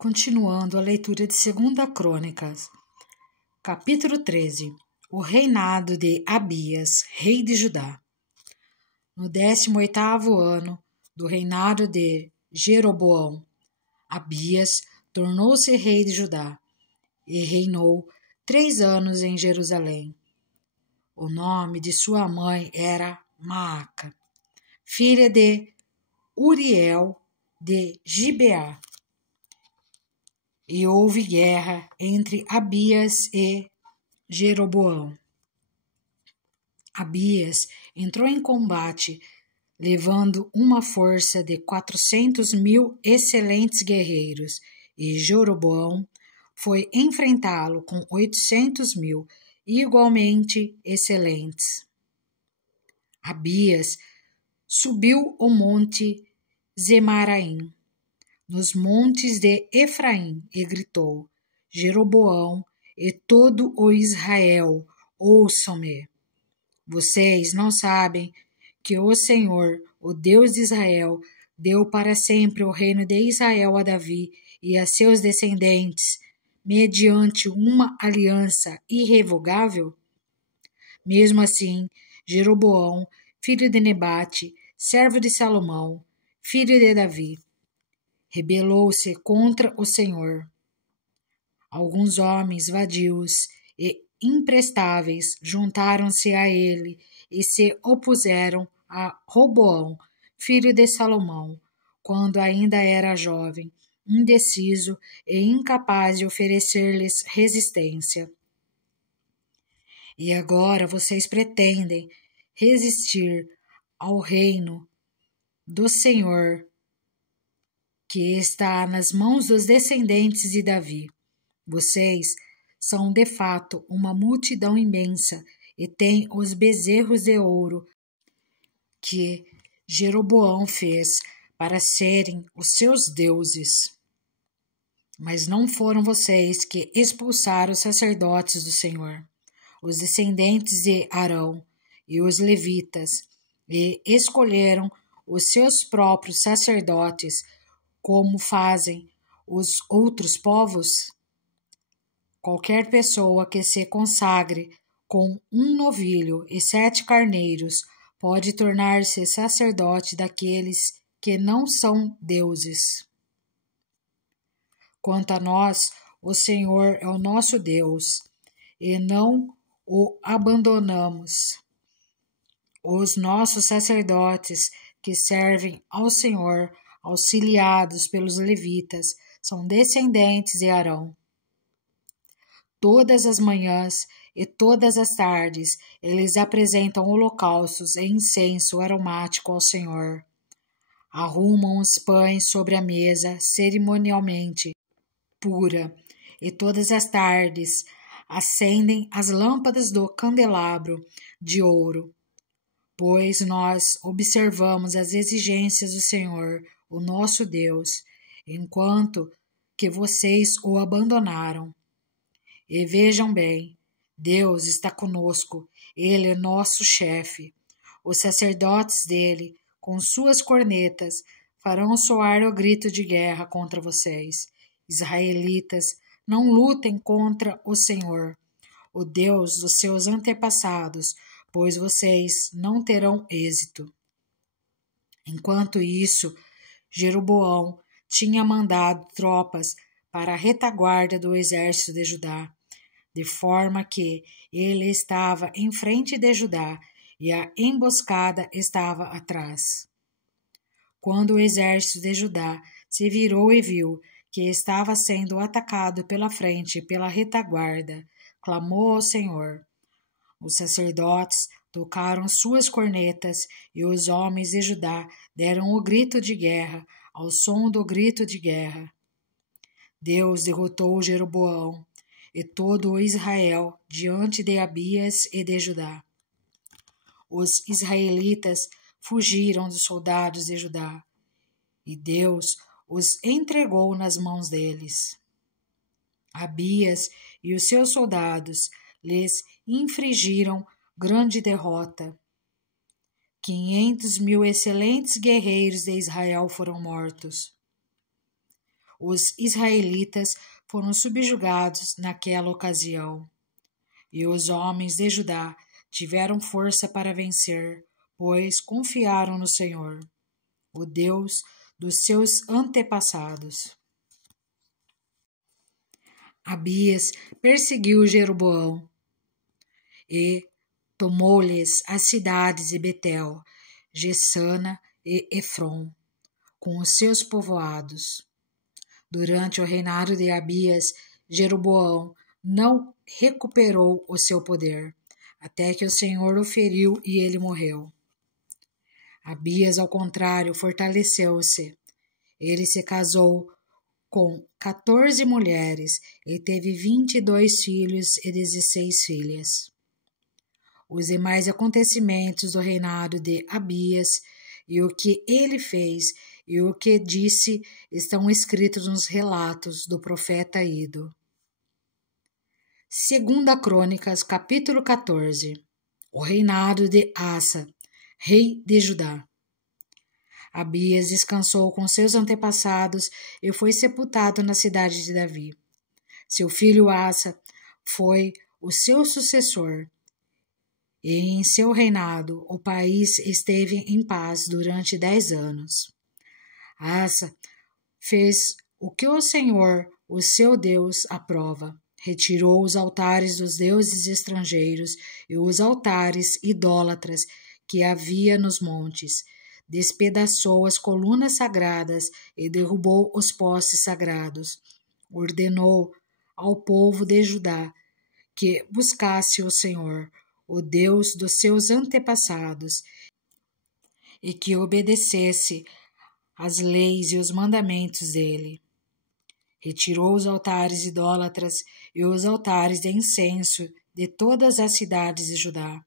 Continuando a leitura de 2 Crônicas, capítulo 13. O reinado de Abias, rei de Judá. No 18º ano do reinado de Jeroboão, Abias tornou-se rei de Judá e reinou 3 anos em Jerusalém. O nome de sua mãe era Maaca, filha de Uriel de Gibeá. E houve guerra entre Abias e Jeroboão. Abias entrou em combate, levando uma força de 400.000 excelentes guerreiros, e Jeroboão foi enfrentá-lo com 800.000, igualmente excelentes. Abias subiu o monte Zemaraim, nos montes de Efraim, e gritou: Jeroboão e todo o Israel, ouçam-me. Vocês não sabem que o Senhor, o Deus de Israel, deu para sempre o reino de Israel a Davi e a seus descendentes, mediante uma aliança irrevogável? Mesmo assim, Jeroboão, filho de Nebate, servo de Salomão, filho de Davi, rebelou-se contra o Senhor. Alguns homens vadios e imprestáveis juntaram-se a ele e se opuseram a Roboão, filho de Salomão, quando ainda era jovem, indeciso e incapaz de oferecer-lhes resistência. E agora vocês pretendem resistir ao reino do Senhor, que está nas mãos dos descendentes de Davi. Vocês são de fato uma multidão imensa e têm os bezerros de ouro que Jeroboão fez para serem os seus deuses. Mas não foram vocês que expulsaram os sacerdotes do Senhor, os descendentes de Arão e os levitas, e escolheram os seus próprios sacerdotes, como fazem os outros povos? Qualquer pessoa que se consagre com um novilho e 7 carneiros pode tornar-se sacerdote daqueles que não são deuses. Quanto a nós, o Senhor é o nosso Deus, e não o abandonamos. Os nossos sacerdotes que servem ao Senhor, auxiliados pelos levitas, são descendentes de Arão. Todas as manhãs e todas as tardes eles apresentam holocaustos e incenso aromático ao Senhor. Arrumam os pães sobre a mesa cerimonialmente pura, e todas as tardes acendem as lâmpadas do candelabro de ouro, pois nós observamos as exigências do Senhor, o nosso Deus, enquanto que vocês o abandonaram. E vejam bem, Deus está conosco, Ele é nosso chefe. Os sacerdotes dele, com suas cornetas, farão soar o grito de guerra contra vocês. Israelitas, não lutem contra o Senhor, o Deus dos seus antepassados, pois vocês não terão êxito. Enquanto isso, Jeroboão tinha mandado tropas para a retaguarda do exército de Judá, de forma que ele estava em frente de Judá e a emboscada estava atrás. Quando o exército de Judá se virou e viu que estava sendo atacado pela frente e pela retaguarda, clamou ao Senhor. Os sacerdotes tocaram suas cornetas e os homens de Judá deram o grito de guerra ao som do grito de guerra. Deus derrotou Jeroboão e todo o Israel diante de Abias e de Judá. Os israelitas fugiram dos soldados de Judá, e Deus os entregou nas mãos deles. Abias e os seus soldados lhes infligiram grande derrota. 500.000 excelentes guerreiros de Israel foram mortos. os israelitas foram subjugados naquela ocasião. E os homens de Judá tiveram força para vencer, pois confiaram no Senhor, o Deus dos seus antepassados. Abias perseguiu Jeroboão e tomou-lhes as cidades de Betel, Gessana e Efron, com os seus povoados. Durante o reinado de Abias, Jeroboão não recuperou o seu poder, até que o Senhor o feriu e ele morreu. Abias, ao contrário, fortaleceu-se. Ele se casou com 14 mulheres e teve 22 filhos e 16 filhas. Os demais acontecimentos do reinado de Abias e o que ele fez e o que disse estão escritos nos relatos do profeta Ido. 2 Crônicas, capítulo 14. O reinado de Asa, rei de Judá. Abias descansou com seus antepassados e foi sepultado na cidade de Davi. Seu filho Asa foi o seu sucessor, e em seu reinado o país esteve em paz durante 10 anos. Asa fez o que o Senhor, o seu Deus, aprova. Retirou os altares dos deuses estrangeiros e os altares idólatras que havia nos montes. Despedaçou as colunas sagradas e derrubou os postes sagrados. Ordenou ao povo de Judá que buscasse o Senhor, o Deus dos seus antepassados, e que obedecesse às leis e os mandamentos dele. Retirou os altares idólatras e os altares de incenso de todas as cidades de Judá,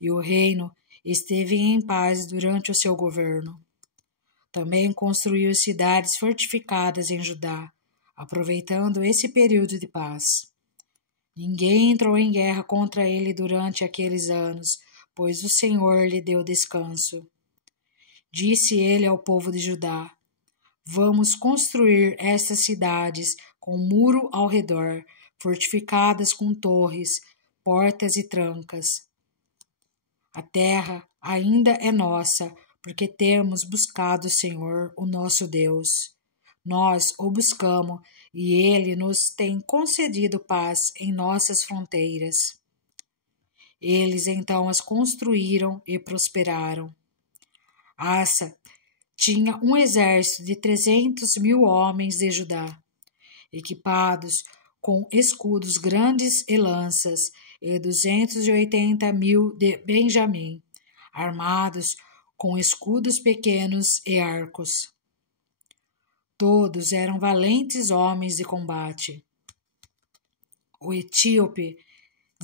e o reino esteve em paz durante o seu governo. Também construiu cidades fortificadas em Judá, aproveitando esse período de paz. Ninguém entrou em guerra contra ele durante aqueles anos, pois o Senhor lhe deu descanso. Disse ele ao povo de Judá: Vamos construir estas cidades com muro ao redor, fortificadas com torres, portas e trancas. A terra ainda é nossa, porque temos buscado o Senhor, o nosso Deus. Nós o buscamos e ele nos tem concedido paz em nossas fronteiras. Eles então as construíram e prosperaram. Asa tinha um exército de 300.000 homens de Judá, equipados com escudos grandes e lanças, e 280.000 de Benjamim, armados com escudos pequenos e arcos. Todos eram valentes homens de combate. O etíope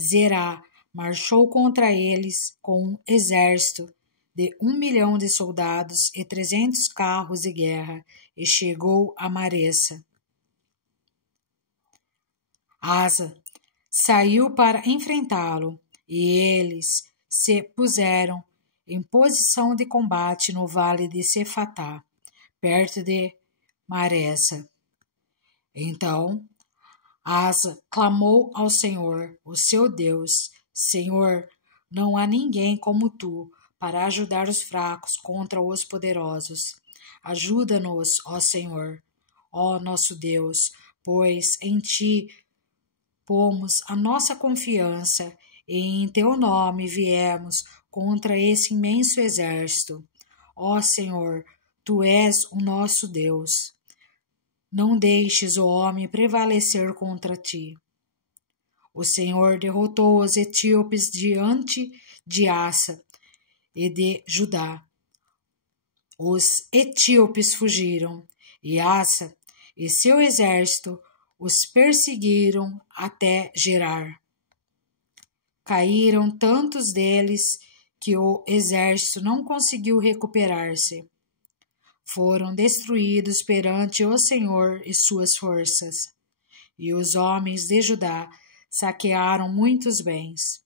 Zerá marchou contra eles com um exército de 1 milhão de soldados e 300 carros de guerra, e chegou a Maressa. Asa saiu para enfrentá-lo, e eles se puseram em posição de combate no vale de Cefatá, perto de Maressa. Então Asa clamou ao Senhor, o seu Deus: Senhor, não há ninguém como tu para ajudar os fracos contra os poderosos. Ajuda-nos, ó Senhor, ó nosso Deus, pois em ti pomos a nossa confiança e em teu nome viemos contra esse imenso exército. Ó Senhor, tu és o nosso Deus. Não deixes o homem prevalecer contra ti. O Senhor derrotou os etíopes diante de Asa e de Judá. Os etíopes fugiram, e Asa e seu exército os perseguiram até Gerar. Caíram tantos deles que o exército não conseguiu recuperar-se. Foram destruídos perante o Senhor e suas forças. E os homens de Judá saquearam muitos bens.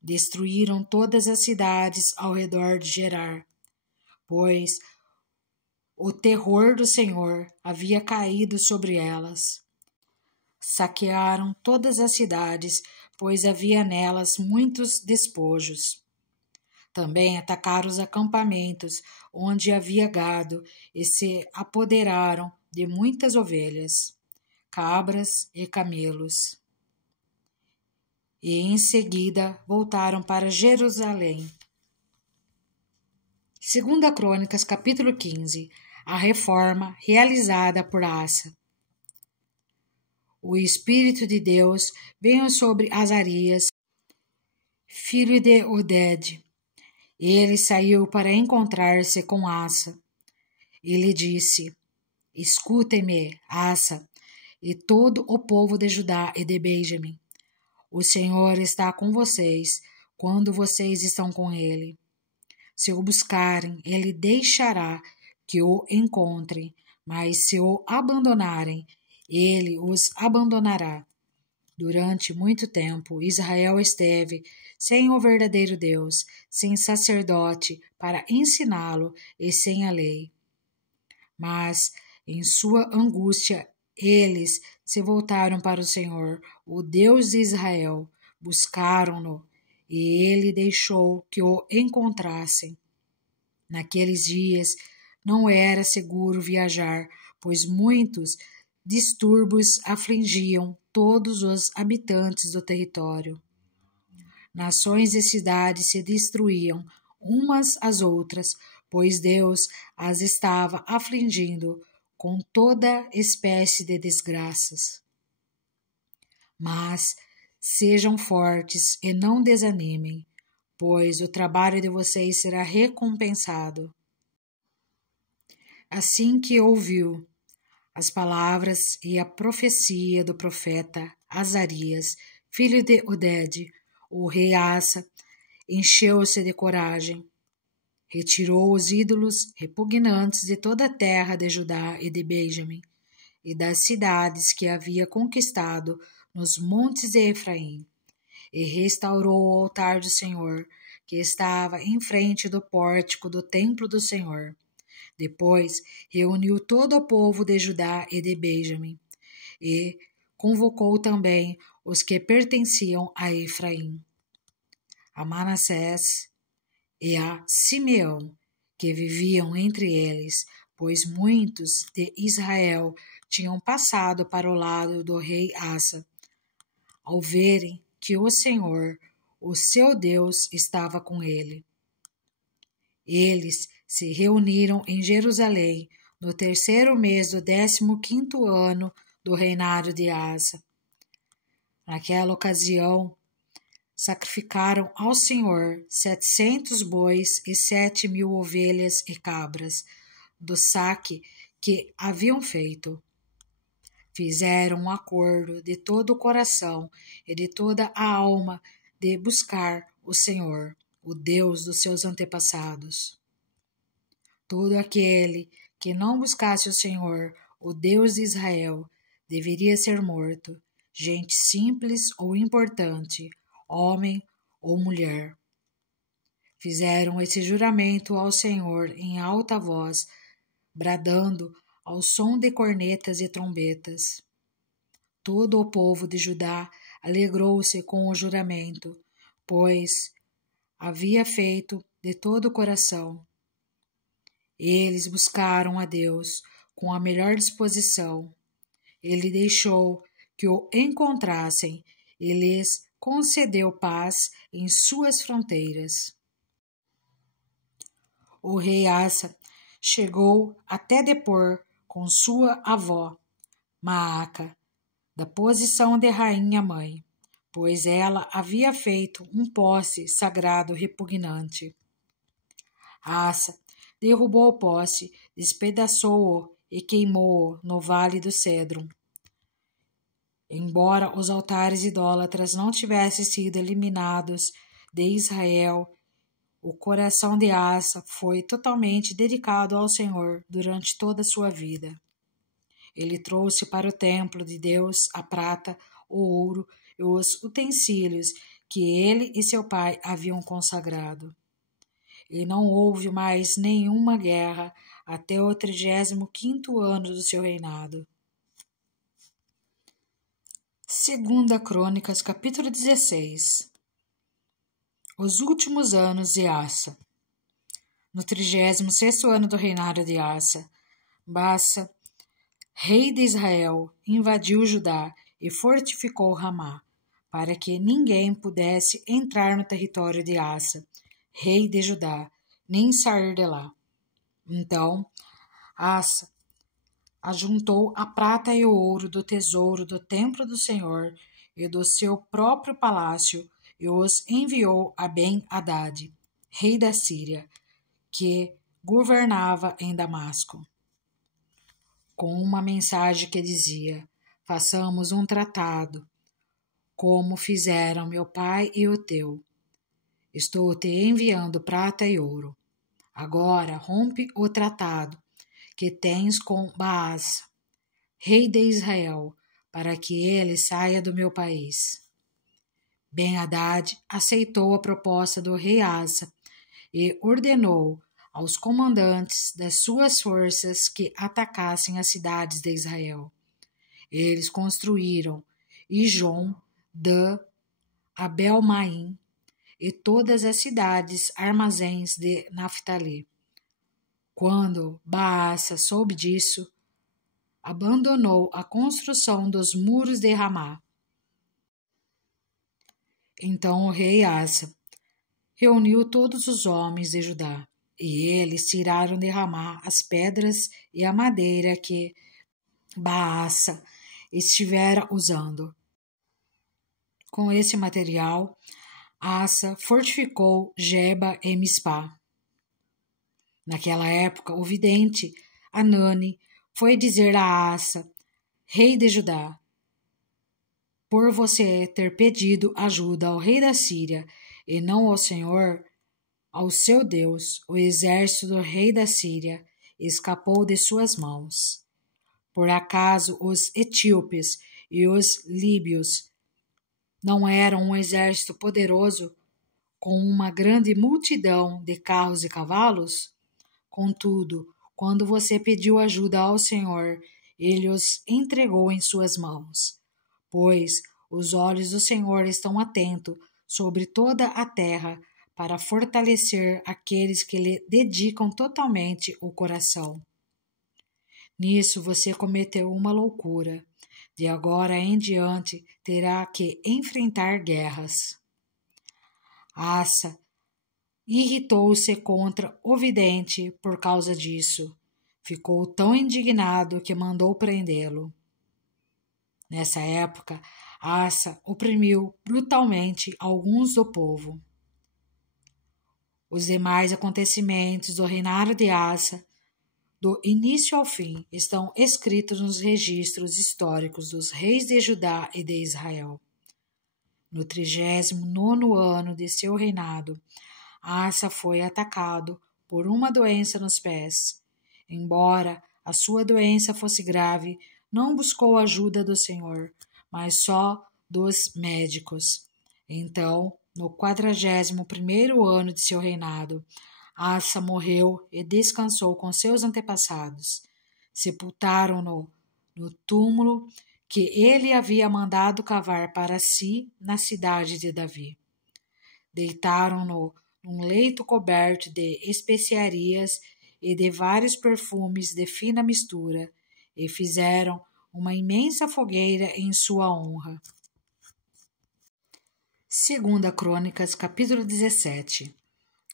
Destruíram todas as cidades ao redor de Gerar, pois O terror do Senhor havia caído sobre elas. Saquearam todas as cidades, pois havia nelas muitos despojos. Também atacaram os acampamentos, onde havia gado, e se apoderaram de muitas ovelhas, cabras e camelos. E em seguida voltaram para Jerusalém. 2 Crônicas, capítulo 15. A reforma realizada por Asa. O Espírito de Deus veio sobre Azarias, filho de Oded. Ele saiu para encontrar-se com Asa. Ele disse: Escutem-me, Asa, e todo o povo de Judá e de Benjamim. O Senhor está com vocês quando vocês estão com ele. Se o buscarem, ele deixará que o encontrem, mas se o abandonarem, ele os abandonará. Durante muito tempo, Israel esteve sem o verdadeiro Deus, sem sacerdote para ensiná-lo e sem a lei. Mas, em sua angústia, eles se voltaram para o Senhor, o Deus de Israel, buscaram-no, e ele deixou que o encontrassem. Naqueles dias não era seguro viajar, pois muitos distúrbios afligiam todos os habitantes do território. Nações e cidades se destruíam umas às outras, pois Deus as estava afligindo com toda espécie de desgraças. Mas sejam fortes e não desanimem, pois o trabalho de vocês será recompensado. Assim que ouviu as palavras e a profecia do profeta Azarias, filho de Oded, o rei Asa encheu-se de coragem. Retirou os ídolos repugnantes de toda a terra de Judá e de Benjamim, e das cidades que havia conquistado nos montes de Efraim, e restaurou o altar do Senhor, que estava em frente do pórtico do templo do Senhor. Depois reuniu todo o povo de Judá e de Benjamim, e convocou também os que pertenciam a Efraim, a Manassés e a Simeão, que viviam entre eles, pois muitos de Israel tinham passado para o lado do rei Asa, ao verem que o Senhor, o seu Deus, estava com ele. Eles se reuniram em Jerusalém no 3º mês do 15º ano do reinado de Asa. Naquela ocasião, sacrificaram ao Senhor 700 bois e 7.000 ovelhas e cabras, do saque que haviam feito. Fizeram um acordo de todo o coração e de toda a alma de buscar o Senhor, o Deus dos seus antepassados. Todo aquele que não buscasse o Senhor, o Deus de Israel, deveria ser morto, gente simples ou importante, homem ou mulher. Fizeram esse juramento ao Senhor em alta voz, bradando ao som de cornetas e trombetas. Todo o povo de Judá alegrou-se com o juramento, pois havia feito de todo o coração. Eles buscaram a Deus com a melhor disposição. Ele deixou que o encontrassem e lhes concedeu paz em suas fronteiras. O rei Asa chegou até depor com sua avó, Maaca, da posição de rainha-mãe, pois ela havia feito um poste sagrado repugnante. Asa derrubou o poste, despedaçou-o e queimou-o no vale do Cédron. Embora os altares idólatras não tivessem sido eliminados de Israel, o coração de Asa foi totalmente dedicado ao Senhor durante toda a sua vida. Ele trouxe para o templo de Deus a prata, o ouro e os utensílios que ele e seu pai haviam consagrado. E não houve mais nenhuma guerra até o 35º ano do seu reinado. Segunda Crônicas, capítulo 16. Os últimos anos de Asa. No 36º ano do reinado de Asa, Baasa, rei de Israel, invadiu Judá e fortificou Ramá, para que ninguém pudesse entrar no território de Asa, rei de Judá, nem sair de lá. Então, Asa ajuntou a prata e o ouro do tesouro do templo do Senhor e do seu próprio palácio e os enviou a Ben-Hadad, rei da Síria, que governava em Damasco, com uma mensagem que dizia: façamos um tratado, como fizeram meu pai e o teu. Estou te enviando prata e ouro. Agora rompe o tratado que tens com Baasa, rei de Israel, para que ele saia do meu país. Ben-Hadad aceitou a proposta do rei Asa e ordenou aos comandantes das suas forças que atacassem as cidades de Israel. Eles construíram Ijon, Dan, Abel-Maim e todas as cidades armazéns de Naftali. Quando Baasa soube disso, abandonou a construção dos muros de Ramá. Então o rei Asa reuniu todos os homens de Judá, e eles tiraram de Ramá as pedras e a madeira que Baasa estivera usando. Com esse material, Asa fortificou Geba e Mispá. Naquela época, o vidente Anani foi dizer a Asa, rei de Judá: por você ter pedido ajuda ao rei da Síria e não ao Senhor, ao seu Deus, o exército do rei da Síria escapou de suas mãos. Por acaso os etíopes e os líbios não eram um exército poderoso com uma grande multidão de carros e cavalos? Contudo, quando você pediu ajuda ao Senhor, ele os entregou em suas mãos. Pois os olhos do Senhor estão atentos sobre toda a terra para fortalecer aqueles que lhe dedicam totalmente o coração. Nisso você cometeu uma loucura. De agora em diante terá que enfrentar guerras. Asa irritou-se contra o vidente por causa disso. Ficou tão indignado que mandou prendê-lo. Nessa época, Asa oprimiu brutalmente alguns do povo. Os demais acontecimentos do reinado de Asa, do início ao fim, estão escritos nos registros históricos dos reis de Judá e de Israel. No 39º ano de seu reinado, Asa foi atacado por uma doença nos pés. Embora a sua doença fosse grave, não buscou ajuda do Senhor, mas só dos médicos. Então, no 41º ano de seu reinado, Asa morreu e descansou com seus antepassados. Sepultaram-no no túmulo que ele havia mandado cavar para si na cidade de Davi. Deitaram-no num leito coberto de especiarias e de vários perfumes de fina mistura, e fizeram uma imensa fogueira em sua honra. Segunda Crônicas, capítulo 17.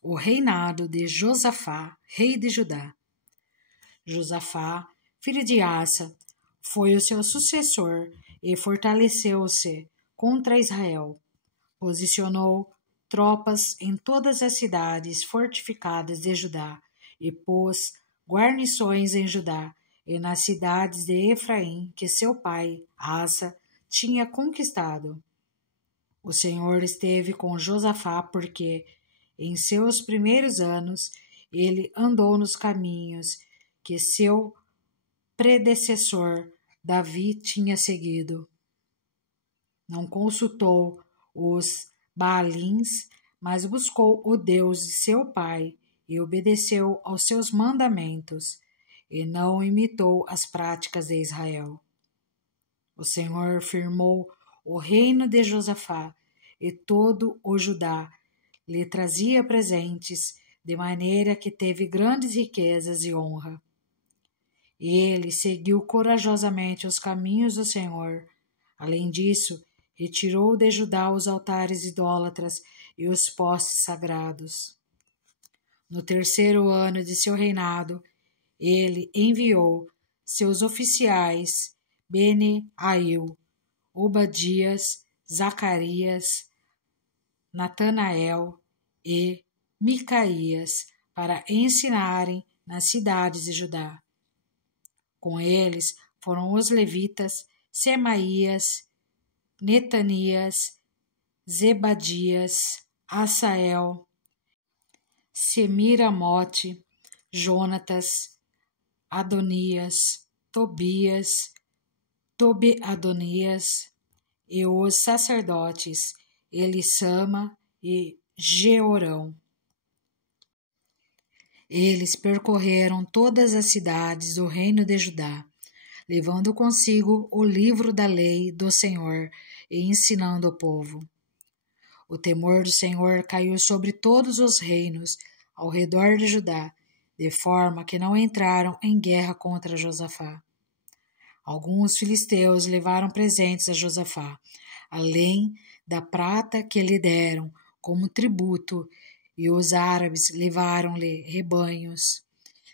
O reinado de Josafá, rei de Judá. Josafá, filho de Asa, foi o seu sucessor e fortaleceu-se contra Israel. Posicionou tropas em todas as cidades fortificadas de Judá e pôs guarnições em Judá e nas cidades de Efraim que seu pai, Asa, tinha conquistado. O Senhor esteve com Josafá porque, em seus primeiros anos, ele andou nos caminhos que seu predecessor Davi tinha seguido. Não consultou os Baalins, mas buscou o Deus de seu pai e obedeceu aos seus mandamentos, e não imitou as práticas de Israel. O Senhor firmou o reino de Josafá, e todo o Judá lhe trazia presentes, de maneira que teve grandes riquezas e honra. Ele seguiu corajosamente os caminhos do Senhor. Além disso, retirou de Judá os altares idólatras e os postes sagrados. No 3º ano de seu reinado, ele enviou seus oficiais Bene-Ail, Obadias, Zacarias, Natanael e Micaías para ensinarem nas cidades de Judá. Com eles foram os levitas Semaías, Netanias, Zebadias, Asael, Semiramote, Jonatas, Adonias, Tobias, Tobe-Adonias e os sacerdotes Elissama e Jeorão. Eles percorreram todas as cidades do reino de Judá, levando consigo o livro da lei do Senhor e ensinando o povo. O temor do Senhor caiu sobre todos os reinos ao redor de Judá, de forma que não entraram em guerra contra Josafá. Alguns filisteus levaram presentes a Josafá, além da prata que lhe deram como tributo, e os árabes levaram-lhe rebanhos,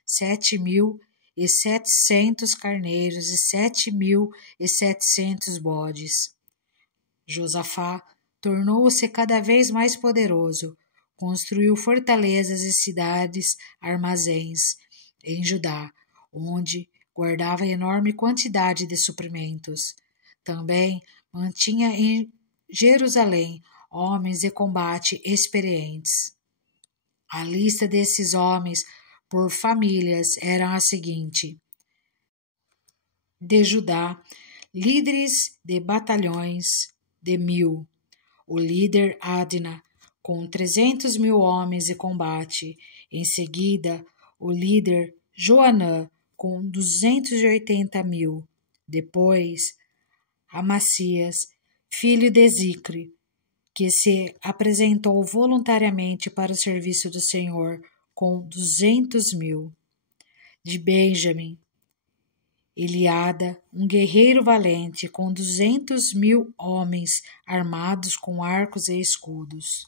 7.700 carneiros e 7.700 bodes. Josafá tornou-se cada vez mais poderoso, construiu fortalezas e cidades armazéns em Judá, onde guardava enorme quantidade de suprimentos. Também mantinha em Jerusalém homens de combate experientes. A lista desses homens por famílias era a seguinte: de Judá, líderes de batalhões de 1.000, o líder Adna, com 300.000 homens de combate. Em seguida, o líder Joanã, com 280.000. Depois, Amacias, filho de Zicre, que se apresentou voluntariamente para o serviço do Senhor, com 200.000. De Benjamim, Eliada, um guerreiro valente, com 200.000 homens armados com arcos e escudos.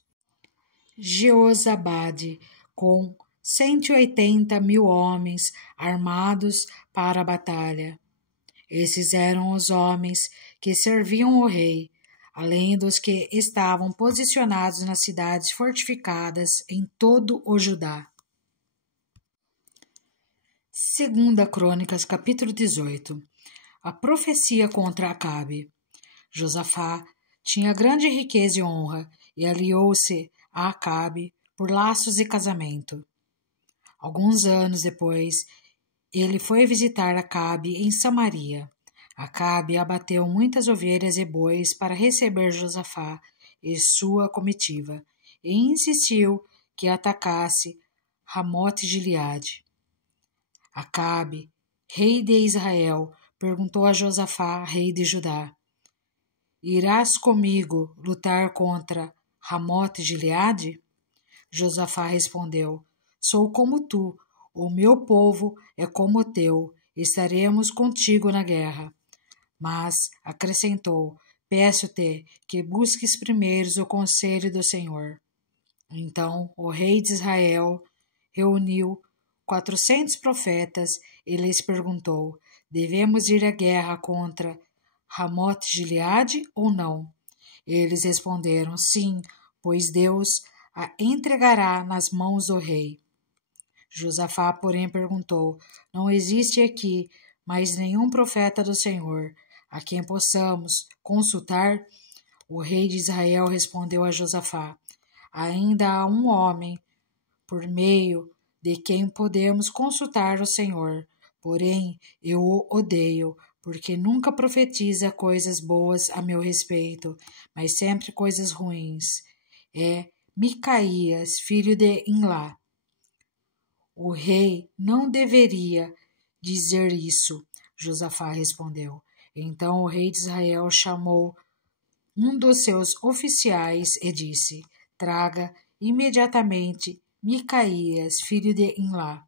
Jeozabade, com 180.000 homens armados para a batalha. Esses eram os homens que serviam o rei, além dos que estavam posicionados nas cidades fortificadas em todo o Judá. 2 Crônicas, capítulo 18. A profecia contra Acabe. Josafá tinha grande riqueza e honra, e aliou-se a Acabe por laços de casamento. Alguns anos depois, ele foi visitar Acabe em Samaria. Acabe abateu muitas ovelhas e bois para receber Josafá e sua comitiva, e insistiu que atacasse Ramote-Gileade. Acabe, rei de Israel, perguntou a Josafá, rei de Judá: Irás comigo lutar contra Ramote-Gileade? Josafá respondeu: Sou como tu, o meu povo é como o teu, estaremos contigo na guerra. Mas, acrescentou, peço-te que busques primeiro o conselho do Senhor. Então o rei de Israel reuniu 400 profetas e lhes perguntou: devemos ir à guerra contra Ramote-Gileade ou não? Eles responderam: sim, pois Deus a entregará nas mãos do rei. Josafá, porém, perguntou: não existe aqui mais nenhum profeta do Senhor a quem possamos consultar? O rei de Israel respondeu a Josafá: ainda há um homem por meio de quem podemos consultar o Senhor, porém eu o odeio, porque nunca profetiza coisas boas a meu respeito, mas sempre coisas ruins. É Micaías, filho de Imlá. O rei não deveria dizer isso, Josafá respondeu. Então o rei de Israel chamou um dos seus oficiais e disse: Traga imediatamente Micaías, filho de Imlá.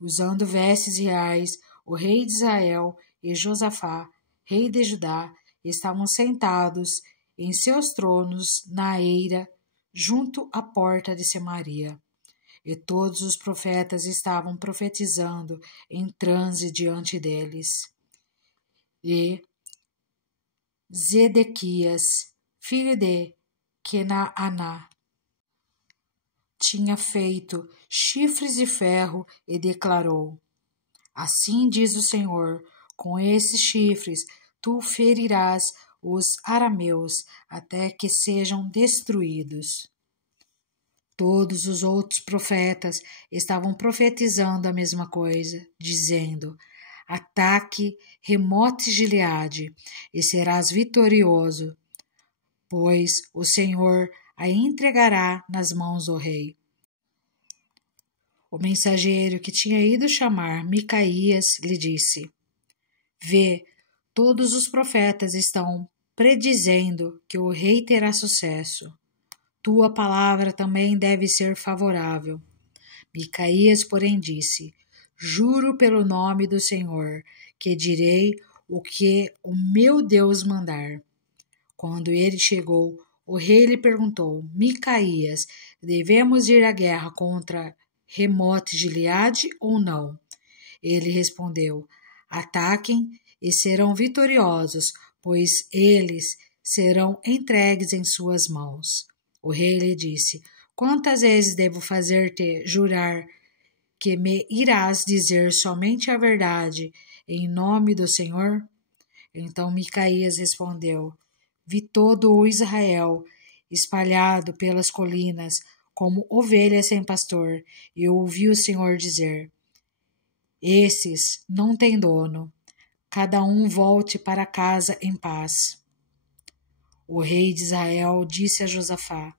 Usando vestes reais, o rei de Israel e Josafá, rei de Judá, estavam sentados em seus tronos na eira, junto à porta de Samaria. E todos os profetas estavam profetizando em transe diante deles. E Zedequias, filho de Kenaaná, tinha feito chifres de ferro e declarou: Assim diz o Senhor, com esses chifres tu ferirás os arameus até que sejam destruídos. Todos os outros profetas estavam profetizando a mesma coisa, dizendo: Ataque Remote Gileade, e serás vitorioso, pois o Senhor a entregará nas mãos do rei. O mensageiro que tinha ido chamar Micaías lhe disse: Vê, todos os profetas estão predizendo que o rei terá sucesso. Tua palavra também deve ser favorável. Micaías, porém, disse: Juro pelo nome do Senhor, que direi o que o meu Deus mandar. Quando ele chegou, o rei lhe perguntou: Micaías, devemos ir à guerra contra Remote Gileade ou não? Ele respondeu: Ataquem e serão vitoriosos, pois eles serão entregues em suas mãos. O rei lhe disse: Quantas vezes devo fazer-te jurar que me irás dizer somente a verdade em nome do Senhor? Então Micaías respondeu: Vi todo o Israel espalhado pelas colinas como ovelhas sem pastor, e ouvi o Senhor dizer: Esses não têm dono, cada um volte para casa em paz. O rei de Israel disse a Josafá: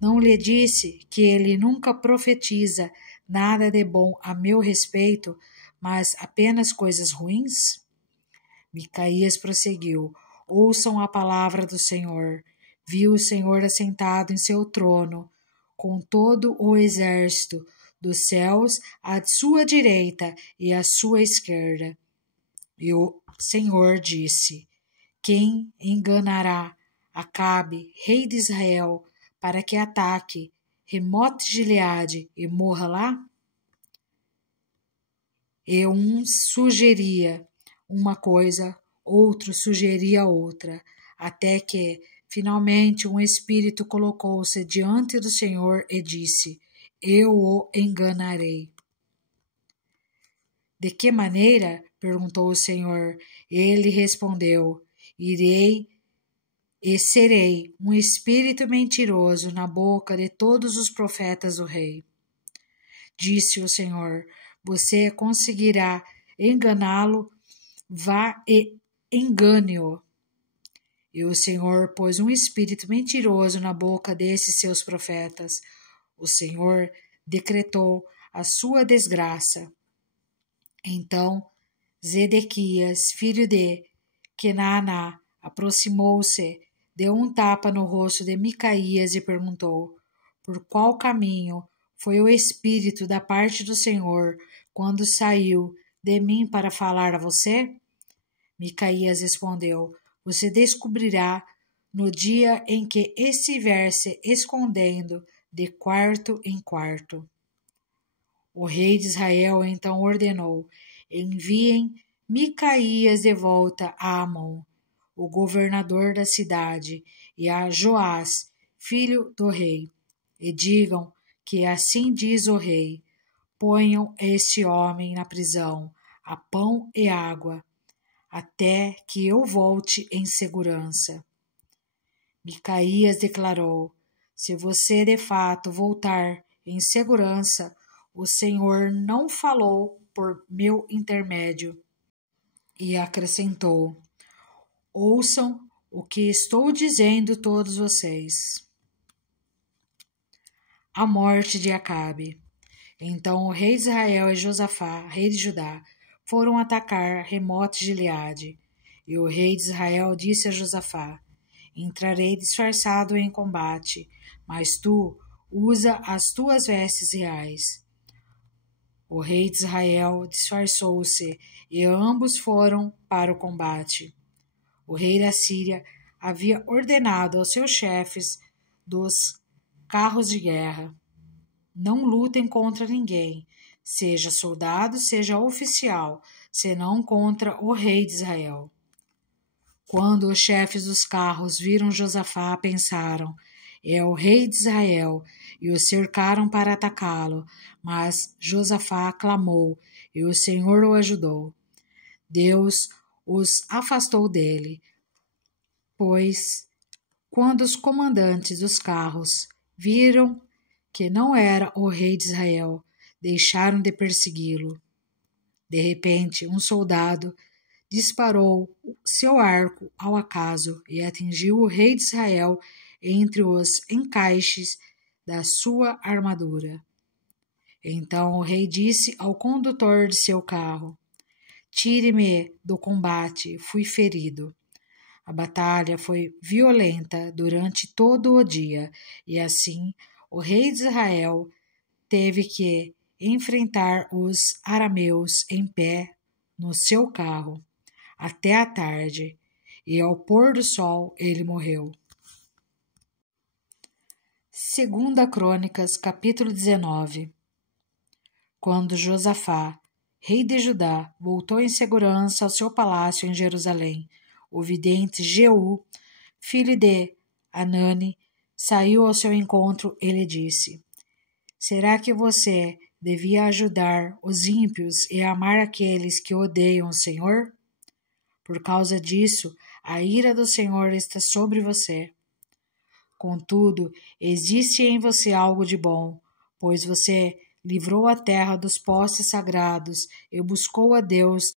Não lhe disse que ele nunca profetiza nada de bom a meu respeito, mas apenas coisas ruins? Micaías prosseguiu: Ouçam a palavra do Senhor. Viu o Senhor assentado em seu trono, com todo o exército dos céus à sua direita e à sua esquerda. E o Senhor disse: Quem enganará Acabe, rei de Israel, para que ataque Remote Gileade e morra lá? E um sugeria uma coisa, outro sugeria outra, até que, finalmente, um espírito colocou-se diante do Senhor e disse: Eu o enganarei. De que maneira? Perguntou o Senhor. Ele respondeu: Irei e serei um espírito mentiroso na boca de todos os profetas do rei. Disse o Senhor: Você conseguirá enganá-lo, vá e engane-o. E o Senhor pôs um espírito mentiroso na boca desses seus profetas. O Senhor decretou a sua desgraça. Então Zedequias, filho de Kenaaná, aproximou-se, deu um tapa no rosto de Micaías e perguntou: Por qual caminho foi o Espírito da parte do Senhor quando saiu de mim para falar a você? Micaías respondeu: Você descobrirá no dia em que estiver se escondendo de quarto em quarto. O rei de Israel então ordenou: Enviem Micaías de volta a Amon, o governador da cidade, e a Joás, filho do rei, e digam que assim diz o rei: Ponham este homem na prisão, a pão e água, até que eu volte em segurança. Micaías declarou: Se você de fato voltar em segurança, o Senhor não falou por meu intermédio. E acrescentou: Ouçam o que estou dizendo todos vocês. A morte de Acabe. Então o rei de Israel e Josafá, rei de Judá, foram atacar Remote Gileade. E o rei de Israel disse a Josafá: Entrarei disfarçado em combate, mas tu usa as tuas vestes reais. O rei de Israel disfarçou-se e ambos foram para o combate. O rei da Síria havia ordenado aos seus chefes dos carros de guerra: Não lutem contra ninguém, seja soldado, seja oficial, senão contra o rei de Israel. Quando os chefes dos carros viram Josafá, pensaram: É o rei de Israel, e o cercaram para atacá-lo. Mas Josafá clamou, e o Senhor o ajudou. Deus os afastou dele, pois, quando os comandantes dos carros viram que não era o rei de Israel, deixaram de persegui-lo. De repente, um soldado disparou seu arco ao acaso e atingiu o rei de Israel entre os encaixes da sua armadura. Então o rei disse ao condutor de seu carro: Tire-me do combate, fui ferido. A batalha foi violenta durante todo o dia, e assim o rei de Israel teve que enfrentar os arameus em pé no seu carro até a tarde, e ao pôr do sol ele morreu. 2 Crônicas, capítulo 19. Quando Josafá, rei de Judá, voltou em segurança ao seu palácio em Jerusalém, o vidente Jeú, filho de Anani, saiu ao seu encontro e lhe disse: Será que você devia ajudar os ímpios e amar aqueles que odeiam o Senhor? Por causa disso, a ira do Senhor está sobre você. Contudo, existe em você algo de bom, pois você livrou a terra dos postes sagrados e buscou a Deus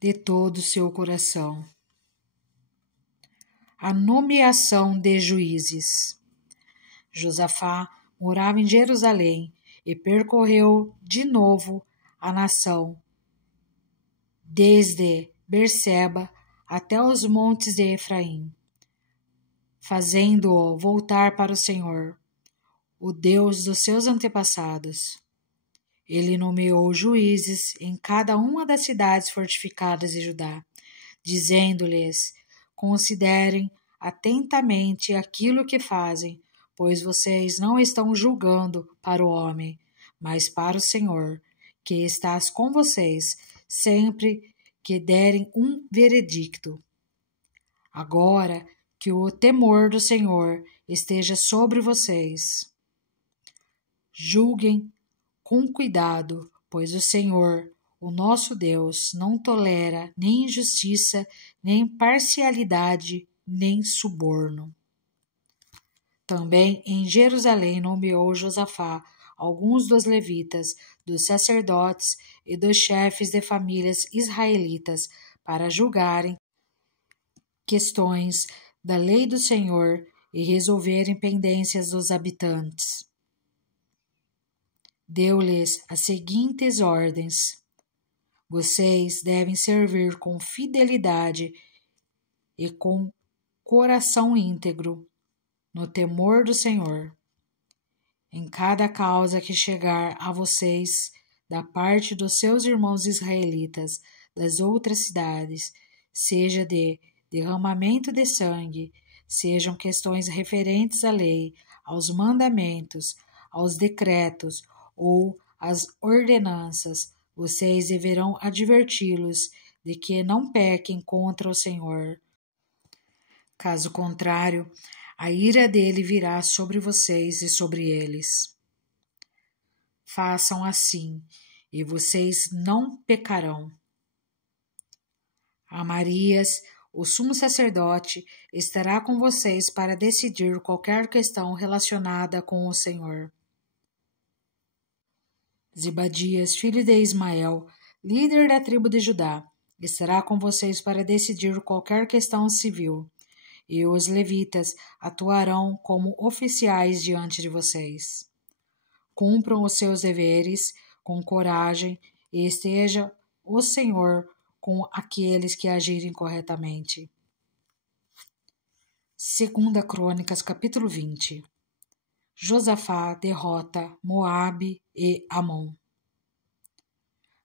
de todo o seu coração. A nomeação de juízes. Josafá morava em Jerusalém e percorreu de novo a nação, desde Berseba até os montes de Efraim, fazendo-o voltar para o Senhor, o Deus dos seus antepassados. Ele nomeou juízes em cada uma das cidades fortificadas de Judá, dizendo-lhes: Considerem atentamente aquilo que fazem, pois vocês não estão julgando para o homem, mas para o Senhor, que está com vocês sempre que derem um veredicto. Agora que o temor do Senhor esteja sobre vocês. Julguem com cuidado, pois o Senhor, o nosso Deus, não tolera nem injustiça, nem parcialidade, nem suborno. Também em Jerusalém nomeou Josafá alguns dos levitas, dos sacerdotes e dos chefes de famílias israelitas para julgarem questões da lei do Senhor e resolverem pendências dos habitantes. Deu-lhes as seguintes ordens: Vocês devem servir com fidelidade e com coração íntegro, no temor do Senhor. Em cada causa que chegar a vocês da parte dos seus irmãos israelitas das outras cidades, seja de derramamento de sangue, sejam questões referentes à lei, aos mandamentos, aos decretos ou às ordenanças, vocês deverão adverti-los de que não pequem contra o Senhor. Caso contrário, a ira dele virá sobre vocês e sobre eles. Façam assim, e vocês não pecarão. Amarias, o sumo sacerdote, estará com vocês para decidir qualquer questão relacionada com o Senhor. Zebadias, filho de Ismael, líder da tribo de Judá, estará com vocês para decidir qualquer questão civil, e os levitas atuarão como oficiais diante de vocês. cumpram os seus deveres com coragem e esteja o Senhor com aqueles que agirem corretamente. 2 Crônicas, capítulo 20. Josafá derrota Moabe e Amon.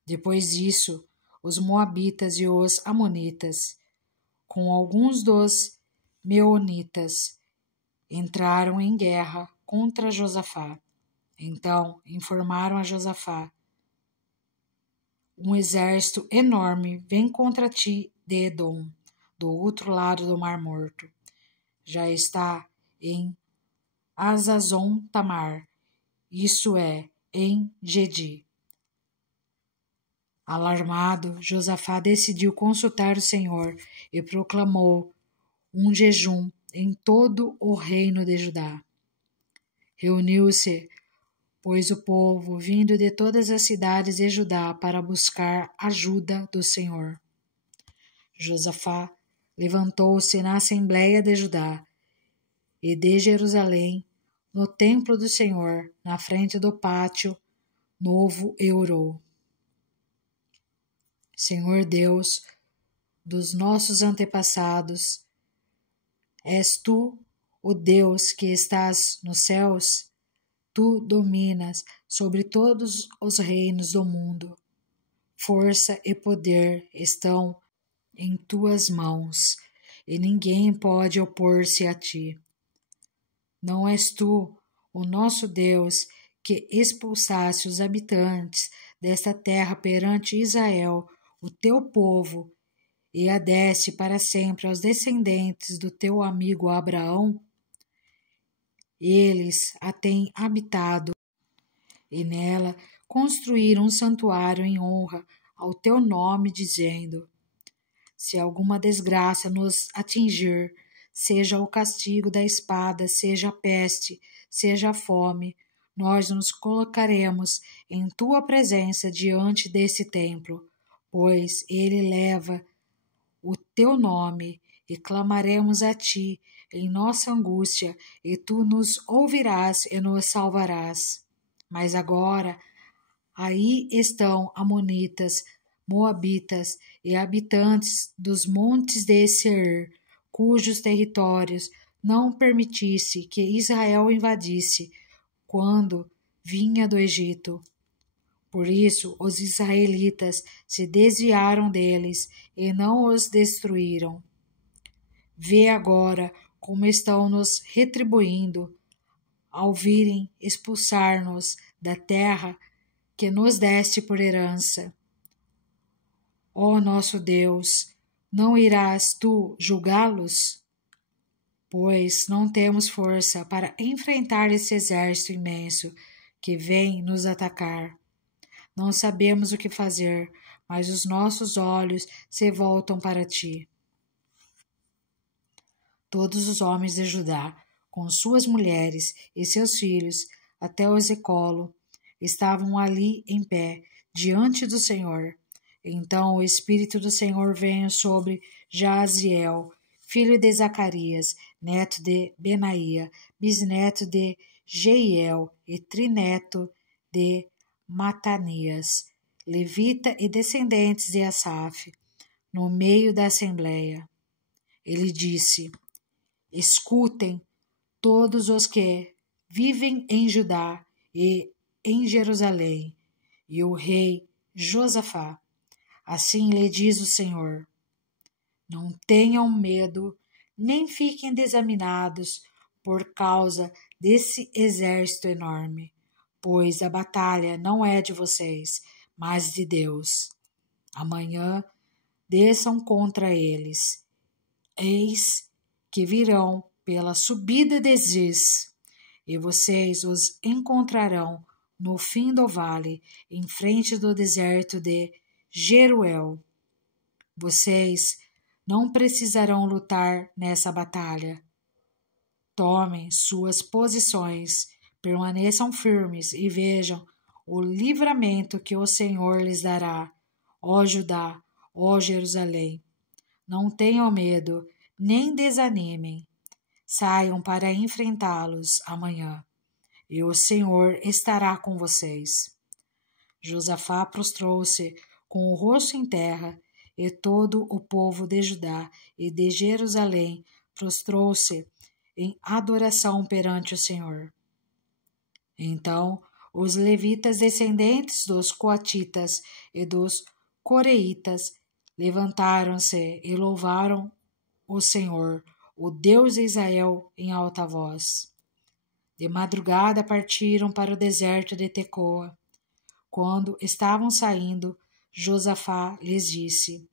Depois disso, os moabitas e os amonitas, com alguns dos meunitas, entraram em guerra contra Josafá. Então informaram a Josafá: um exército enorme vem contra ti de Edom, do outro lado do Mar Morto. Já está em Azazon Tamar, isso é, em Gedi. Alarmado, Josafá decidiu consultar o Senhor e proclamou um jejum em todo o reino de Judá. Reuniu-se, pois, o povo vindo de todas as cidades de Judá para buscar ajuda do Senhor. Josafá levantou-se na Assembleia de Judá e de Jerusalém, no templo do Senhor, na frente do pátio novo, e orou: Senhor Deus dos nossos antepassados, és tu o Deus que estás nos céus? Tu dominas sobre todos os reinos do mundo. Força e poder estão em tuas mãos, e ninguém pode opor-se a ti. Não és tu, o nosso Deus, que expulsaste os habitantes desta terra perante Israel, o teu povo, e a deste para sempre aos descendentes do teu amigo Abraão? Eles a têm habitado, e nela construíram um santuário em honra ao teu nome, dizendo: se alguma desgraça nos atingir, seja o castigo da espada, seja a peste, seja a fome, nós nos colocaremos em tua presença diante desse templo, pois ele leva o teu nome, e clamaremos a ti em nossa angústia, e tu nos ouvirás e nos salvarás. Mas agora, aí estão amonitas, moabitas e habitantes dos montes de Seir, cujos territórios não permitisse que Israel invadisse quando vinha do Egito. Por isso, os israelitas se desviaram deles e não os destruíram. Vê agora como estão nos retribuindo ao virem expulsar-nos da terra que nos deste por herança. Ó nosso Deus, não irás tu julgá-los? Pois não temos força para enfrentar esse exército imenso que vem nos atacar. Não sabemos o que fazer, mas os nossos olhos se voltam para ti. Todos os homens de Judá, com suas mulheres e seus filhos, até o Zecolo, estavam ali em pé, diante do Senhor. Então o Espírito do Senhor veio sobre Jaaziel, filho de Zacarias, neto de Benaía, bisneto de Jeiel e trineto de Matanias, levita e descendentes de Asaf, no meio da assembleia. Ele disse: escutem todos os que vivem em Judá e em Jerusalém, e o rei Josafá. Assim lhe diz o Senhor: não tenham medo, nem fiquem desaminados por causa desse exército enorme, pois a batalha não é de vocês, mas de Deus. Amanhã desçam contra eles. Eis que virão pela subida de Ziz, e vocês os encontrarão no fim do vale, em frente do deserto de Jeruel. Vocês não precisarão lutar nessa batalha. Tomem suas posições, permaneçam firmes e vejam o livramento que o Senhor lhes dará, ó Judá, ó Jerusalém. Não tenham medo, nem desanimem. Saiam para enfrentá-los amanhã. e o Senhor estará com vocês. Josafá prostrou-se com o rosto em terra, e todo o povo de Judá e de Jerusalém prostrou-se em adoração perante o Senhor. Então os levitas descendentes dos coatitas e dos coreitas levantaram-se e louvaram o Senhor, o Deus de Israel, em alta voz. De madrugada partiram para o deserto de Tecoa. Quando estavam saindo, Josafá lhes disse: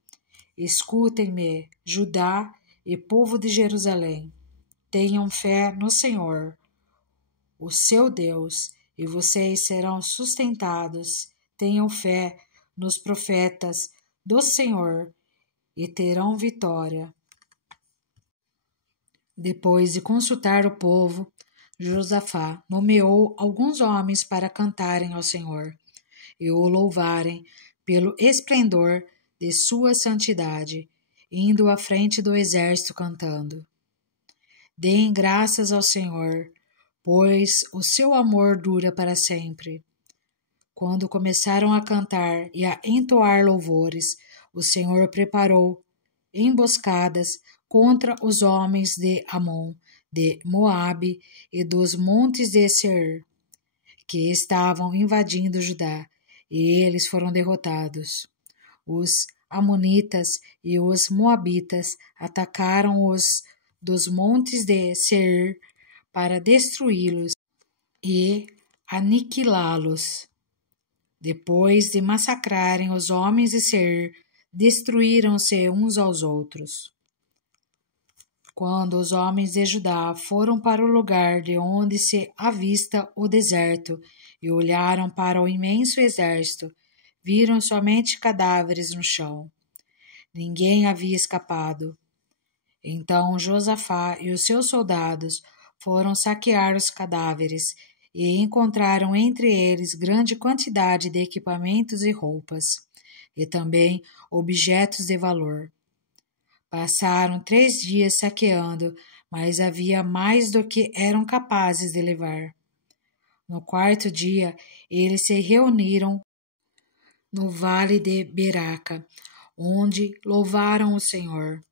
Escutem-me, Judá e povo de Jerusalém. Tenham fé no Senhor, o seu Deus, e vocês serão sustentados. Tenham fé nos profetas do Senhor e terão vitória. Depois de consultar o povo, Josafá nomeou alguns homens para cantarem ao Senhor e o louvarem pelo esplendor de sua santidade, indo à frente do exército cantando: Deem graças ao Senhor, pois o seu amor dura para sempre. Quando começaram a cantar e a entoar louvores, o Senhor preparou emboscadas contra os homens de Amon, de Moabe e dos montes de Seir, que estavam invadindo Judá, e eles foram derrotados. Os amonitas e os moabitas atacaram os dos montes de Seir para destruí-los e aniquilá-los. Depois de massacrarem os homens de Seir, destruíram-se uns aos outros. Quando os homens de Judá foram para o lugar de onde se avista o deserto e olharam para o imenso exército, viram somente cadáveres no chão. Ninguém havia escapado. Então Josafá e os seus soldados foram saquear os cadáveres e encontraram entre eles grande quantidade de equipamentos e roupas, e também objetos de valor. Passaram 3 dias saqueando, mas havia mais do que eram capazes de levar. No 4º dia, eles se reuniram no vale de Beraca, onde louvaram o Senhor.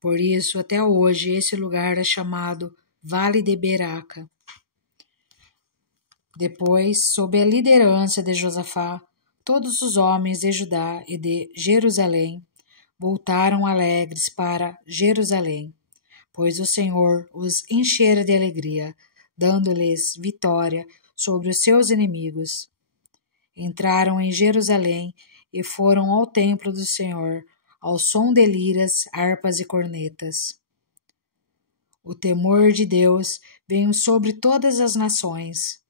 Por isso, até hoje, esse lugar é chamado Vale de Beraca. Depois, sob a liderança de Josafá, todos os homens de Judá e de Jerusalém voltaram alegres para Jerusalém, pois o Senhor os enchera de alegria, dando-lhes vitória sobre os seus inimigos. Entraram em Jerusalém e foram ao templo do Senhor, ao som de liras, harpas e cornetas. O temor de Deus veio sobre todas as nações,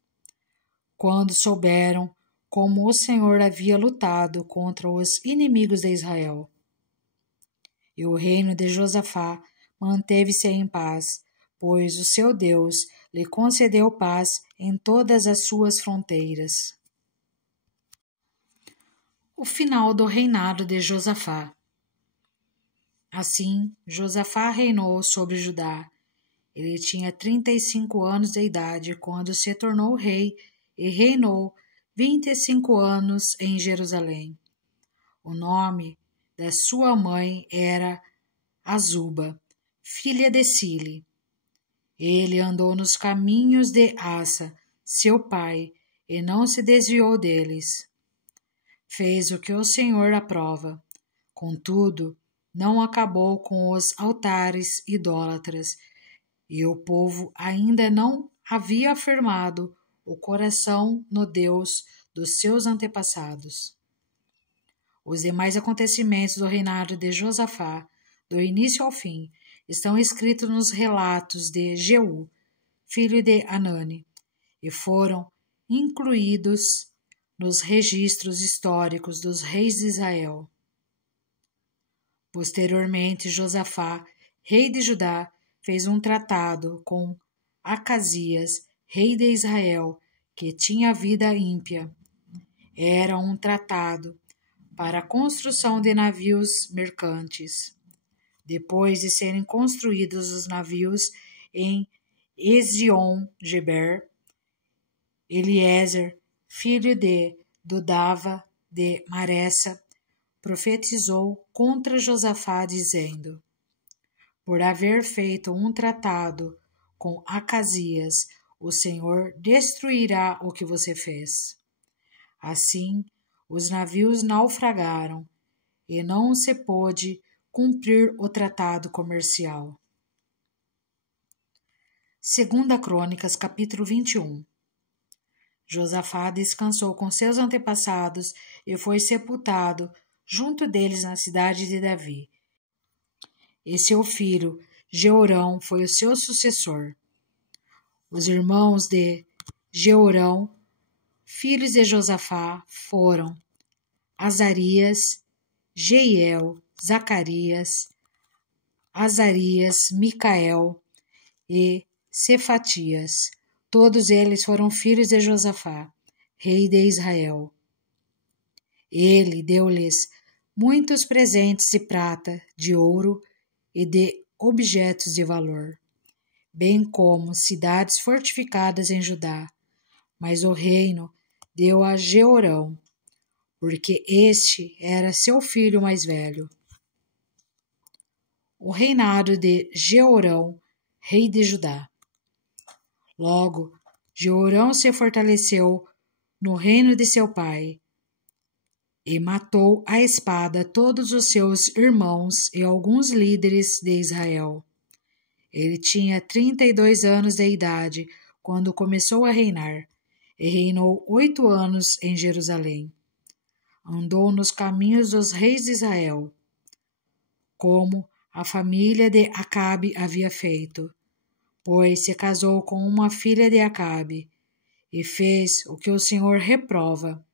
quando souberam como o Senhor havia lutado contra os inimigos de Israel. E o reino de Josafá manteve-se em paz, pois o seu Deus lhe concedeu paz em todas as suas fronteiras. O final do reinado de Josafá. Assim, Josafá reinou sobre Judá. Ele tinha 35 anos de idade quando se tornou rei e reinou 25 anos em Jerusalém. O nome da sua mãe era Azuba, filha de Sile. Ele andou nos caminhos de Asa, seu pai, e não se desviou deles. Fez o que o Senhor aprova. Contudo, não acabou com os altares idólatras, e o povo ainda não havia afirmado o coração no Deus dos seus antepassados. Os demais acontecimentos do reinado de Josafá, do início ao fim, estão escritos nos relatos de Jeú, filho de Anani, e foram incluídos nos registros históricos dos reis de Israel. Posteriormente, Josafá, rei de Judá, fez um tratado com Acasias, rei de Israel, que tinha vida ímpia. Era um tratado para a construção de navios mercantes. Depois de serem construídos os navios em Ezion-Geber, Eliezer, filho de Dodava de Maressa, profetizou contra Josafá, dizendo: por haver feito um tratado com Acasias, o Senhor destruirá o que você fez. Assim, os navios naufragaram e não se pôde cumprir o tratado comercial. 2 Crônicas, capítulo 21. Josafá descansou com seus antepassados e foi sepultado junto deles na cidade de Davi. E seu filho Jeorão foi o seu sucessor. Os irmãos de Jeorão, filhos de Josafá, foram Azarias, Jeiel, Zacarias, Azarias, Micael e Cefatias. Todos eles foram filhos de Josafá, rei de Israel. Ele deu-lhes muitos presentes de prata, de ouro e de objetos de valor, bem como cidades fortificadas em Judá. Mas o reino deu a Jeorão, porque este era seu filho mais velho. O reinado de Jeorão, rei de Judá. Logo, Jeorão se fortaleceu no reino de seu pai e matou à espada todos os seus irmãos e alguns líderes de Israel. Ele tinha 32 anos de idade quando começou a reinar, e reinou 8 anos em Jerusalém. Andou nos caminhos dos reis de Israel, como a família de Acabe havia feito, pois se casou com uma filha de Acabe, e fez o que o Senhor reprova.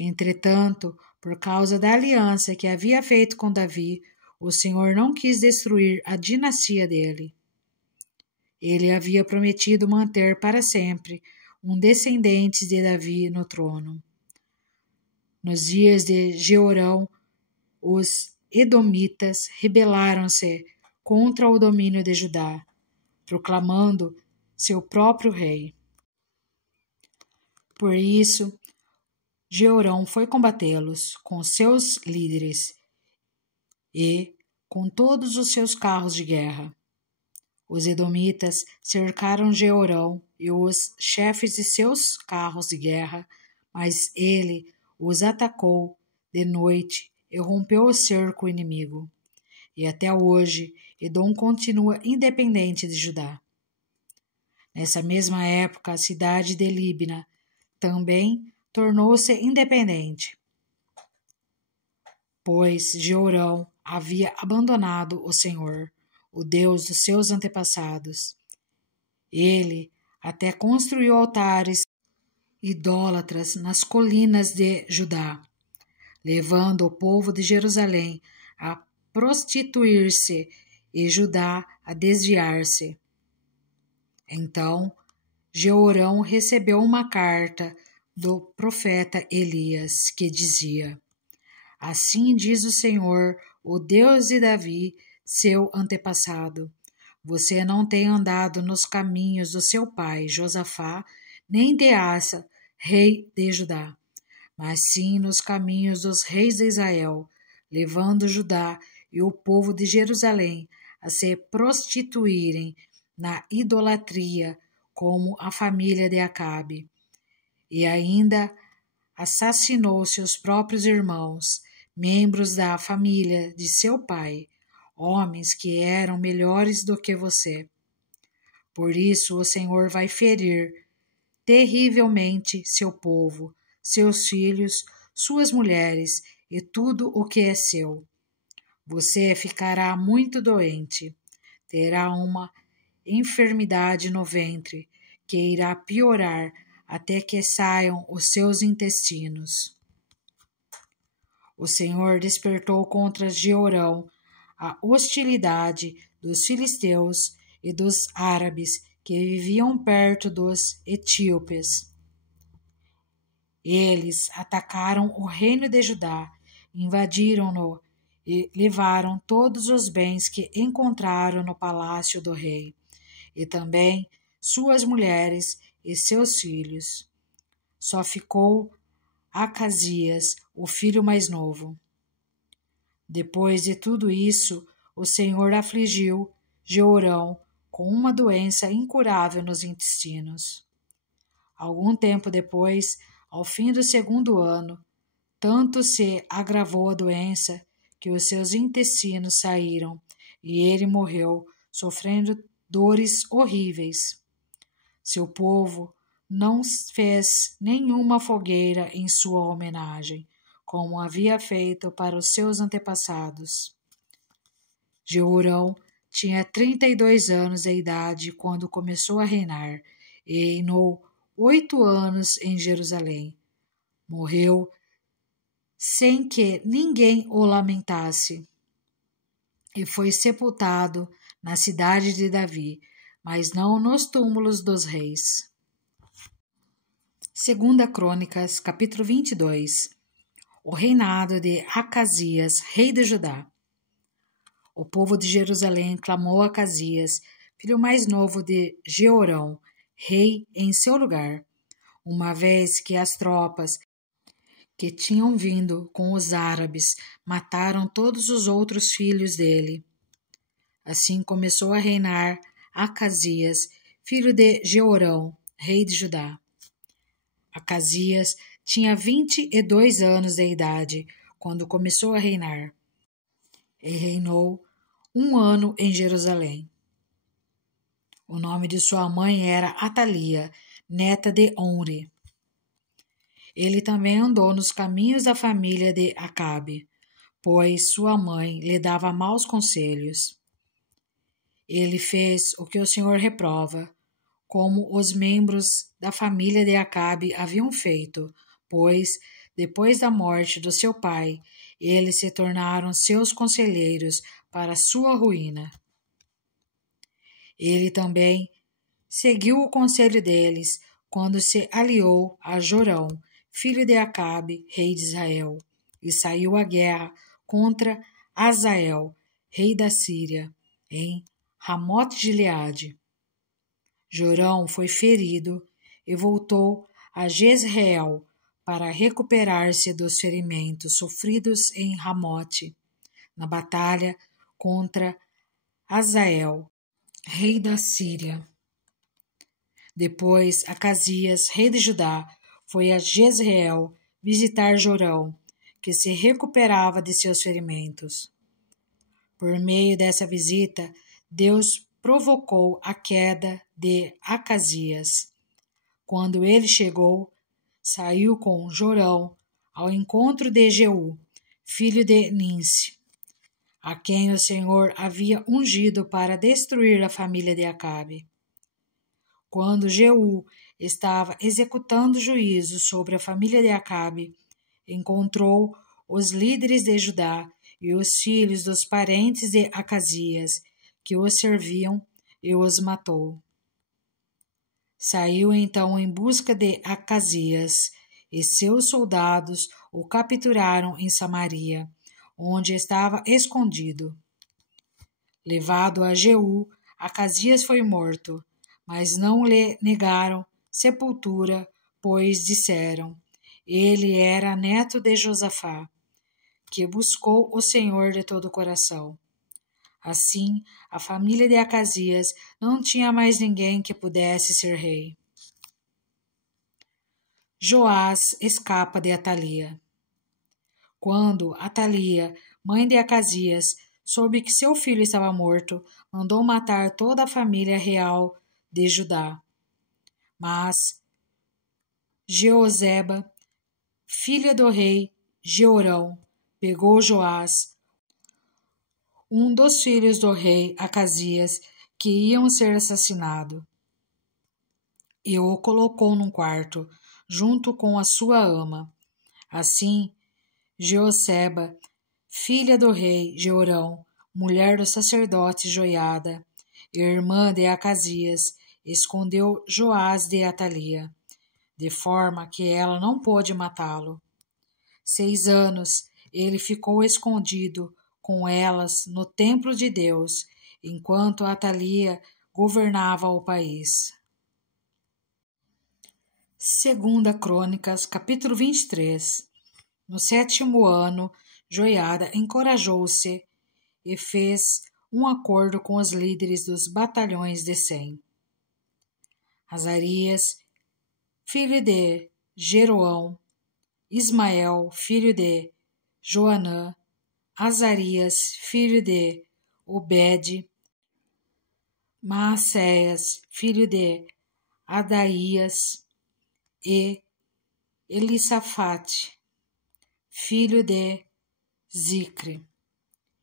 Entretanto, por causa da aliança que havia feito com Davi, o Senhor não quis destruir a dinastia dele. Ele havia prometido manter para sempre um descendente de Davi no trono. Nos dias de Jeorão, os edomitas rebelaram-se contra o domínio de Judá, proclamando seu próprio rei. Por isso, Jeorão foi combatê-los com seus líderes e com todos os seus carros de guerra. Os edomitas cercaram Jeorão e os chefes de seus carros de guerra, mas ele os atacou de noite e rompeu o cerco inimigo. E até hoje, Edom continua independente de Judá. Nessa mesma época, a cidade de Líbina também tornou-se independente, pois Jeorão havia abandonado o Senhor, o Deus dos seus antepassados. Ele até construiu altares idólatras nas colinas de Judá, levando o povo de Jerusalém a prostituir-se e Judá a desviar-se. Então, Jeorão recebeu uma carta do profeta Elias, que dizia: assim diz o Senhor, o Deus de Davi, seu antepassado. Você não tem andado nos caminhos do seu pai, Josafá, nem de Asa, rei de Judá, mas sim nos caminhos dos reis de Israel, levando Judá e o povo de Jerusalém a se prostituírem na idolatria, como a família de Acabe. E ainda assassinou seus próprios irmãos, membros da família de seu pai, homens que eram melhores do que você. Por isso o Senhor vai ferir terrivelmente seu povo, seus filhos, suas mulheres e tudo o que é seu. Você ficará muito doente, terá uma enfermidade no ventre, que irá piorar até que saiam os seus intestinos. O Senhor despertou contra Jeorão a hostilidade dos filisteus e dos árabes que viviam perto dos etíopes. Eles atacaram o reino de Judá, invadiram-no e levaram todos os bens que encontraram no palácio do rei, e também suas mulheres e seus filhos. Só ficou Acasias, o filho mais novo. Depois de tudo isso, o Senhor afligiu Jeorão com uma doença incurável nos intestinos. Algum tempo depois, ao fim do 2º ano, tanto se agravou a doença que os seus intestinos saíram e ele morreu, sofrendo dores horríveis. Seu povo não fez nenhuma fogueira em sua homenagem, como havia feito para os seus antepassados. Jeorão tinha 32 anos de idade quando começou a reinar e reinou 8 anos em Jerusalém. Morreu sem que ninguém o lamentasse e foi sepultado na cidade de Davi, mas não nos túmulos dos reis. 2 Crônicas, capítulo 22. O reinado de Acasias, rei de Judá. O povo de Jerusalém clamou a Acasias, filho mais novo de Jeorão, rei em seu lugar, uma vez que as tropas que tinham vindo com os árabes mataram todos os outros filhos dele. Assim começou a reinar Acasias, filho de Jeorão, rei de Judá. Acasias tinha 22 anos de idade quando começou a reinar e reinou 1 ano em Jerusalém. O nome de sua mãe era Atalia, neta de Omri. Ele também andou nos caminhos da família de Acabe, pois sua mãe lhe dava maus conselhos. Ele fez o que o Senhor reprova, como os membros da família de Acabe haviam feito, pois, depois da morte do seu pai, eles se tornaram seus conselheiros para sua ruína. Ele também seguiu o conselho deles quando se aliou a Jorão, filho de Acabe, rei de Israel, e saiu à guerra contra Azael, rei da Síria, em Ramote-Gileade. Jorão foi ferido e voltou a Jezreel para recuperar-se dos ferimentos sofridos em Ramote, na batalha contra Azael, rei da Síria. Depois, Acasias, rei de Judá, foi a Jezreel visitar Jorão, que se recuperava de seus ferimentos. Por meio dessa visita, Deus provocou a queda de Acasias. Quando ele chegou, saiu com Jorão ao encontro de Jeú, filho de Ninsi, a quem o Senhor havia ungido para destruir a família de Acabe. Quando Jeú estava executando juízo sobre a família de Acabe, encontrou os líderes de Judá e os filhos dos parentes de Acasias, que os serviam, e os matou. Saiu então em busca de Acasias, e seus soldados o capturaram em Samaria, onde estava escondido. Levado a Jeú, Acasias foi morto, mas não lhe negaram sepultura, pois disseram: ele era neto de Josafá, que buscou o Senhor de todo o coração. Assim, a família de Acasias não tinha mais ninguém que pudesse ser rei. Joás escapa de Atalia. Quando Atalia, mãe de Acasias, soube que seu filho estava morto, mandou matar toda a família real de Judá. Mas Jeozeba, filha do rei Jeorão, pegou Joás, um dos filhos do rei Acasias, que iam ser assassinados, e o colocou num quarto, junto com a sua ama. Assim, Jeoseba, filha do rei Jeorão, mulher do sacerdote Joiada, irmã de Acasias, escondeu Joás de Atalia, de forma que ela não pôde matá-lo. 6 anos ele ficou escondido com elas no templo de Deus, enquanto Atalia governava o país. Segunda Crônicas, capítulo 23. No 7º ano, Joiada encorajou-se e fez um acordo com os líderes dos batalhões de 100. Azarias, filho de Jeroão, Ismael, filho de Joanã, Azarias, filho de Obed, Maacéias, filho de Adaías, e Elisafate, filho de Zicre.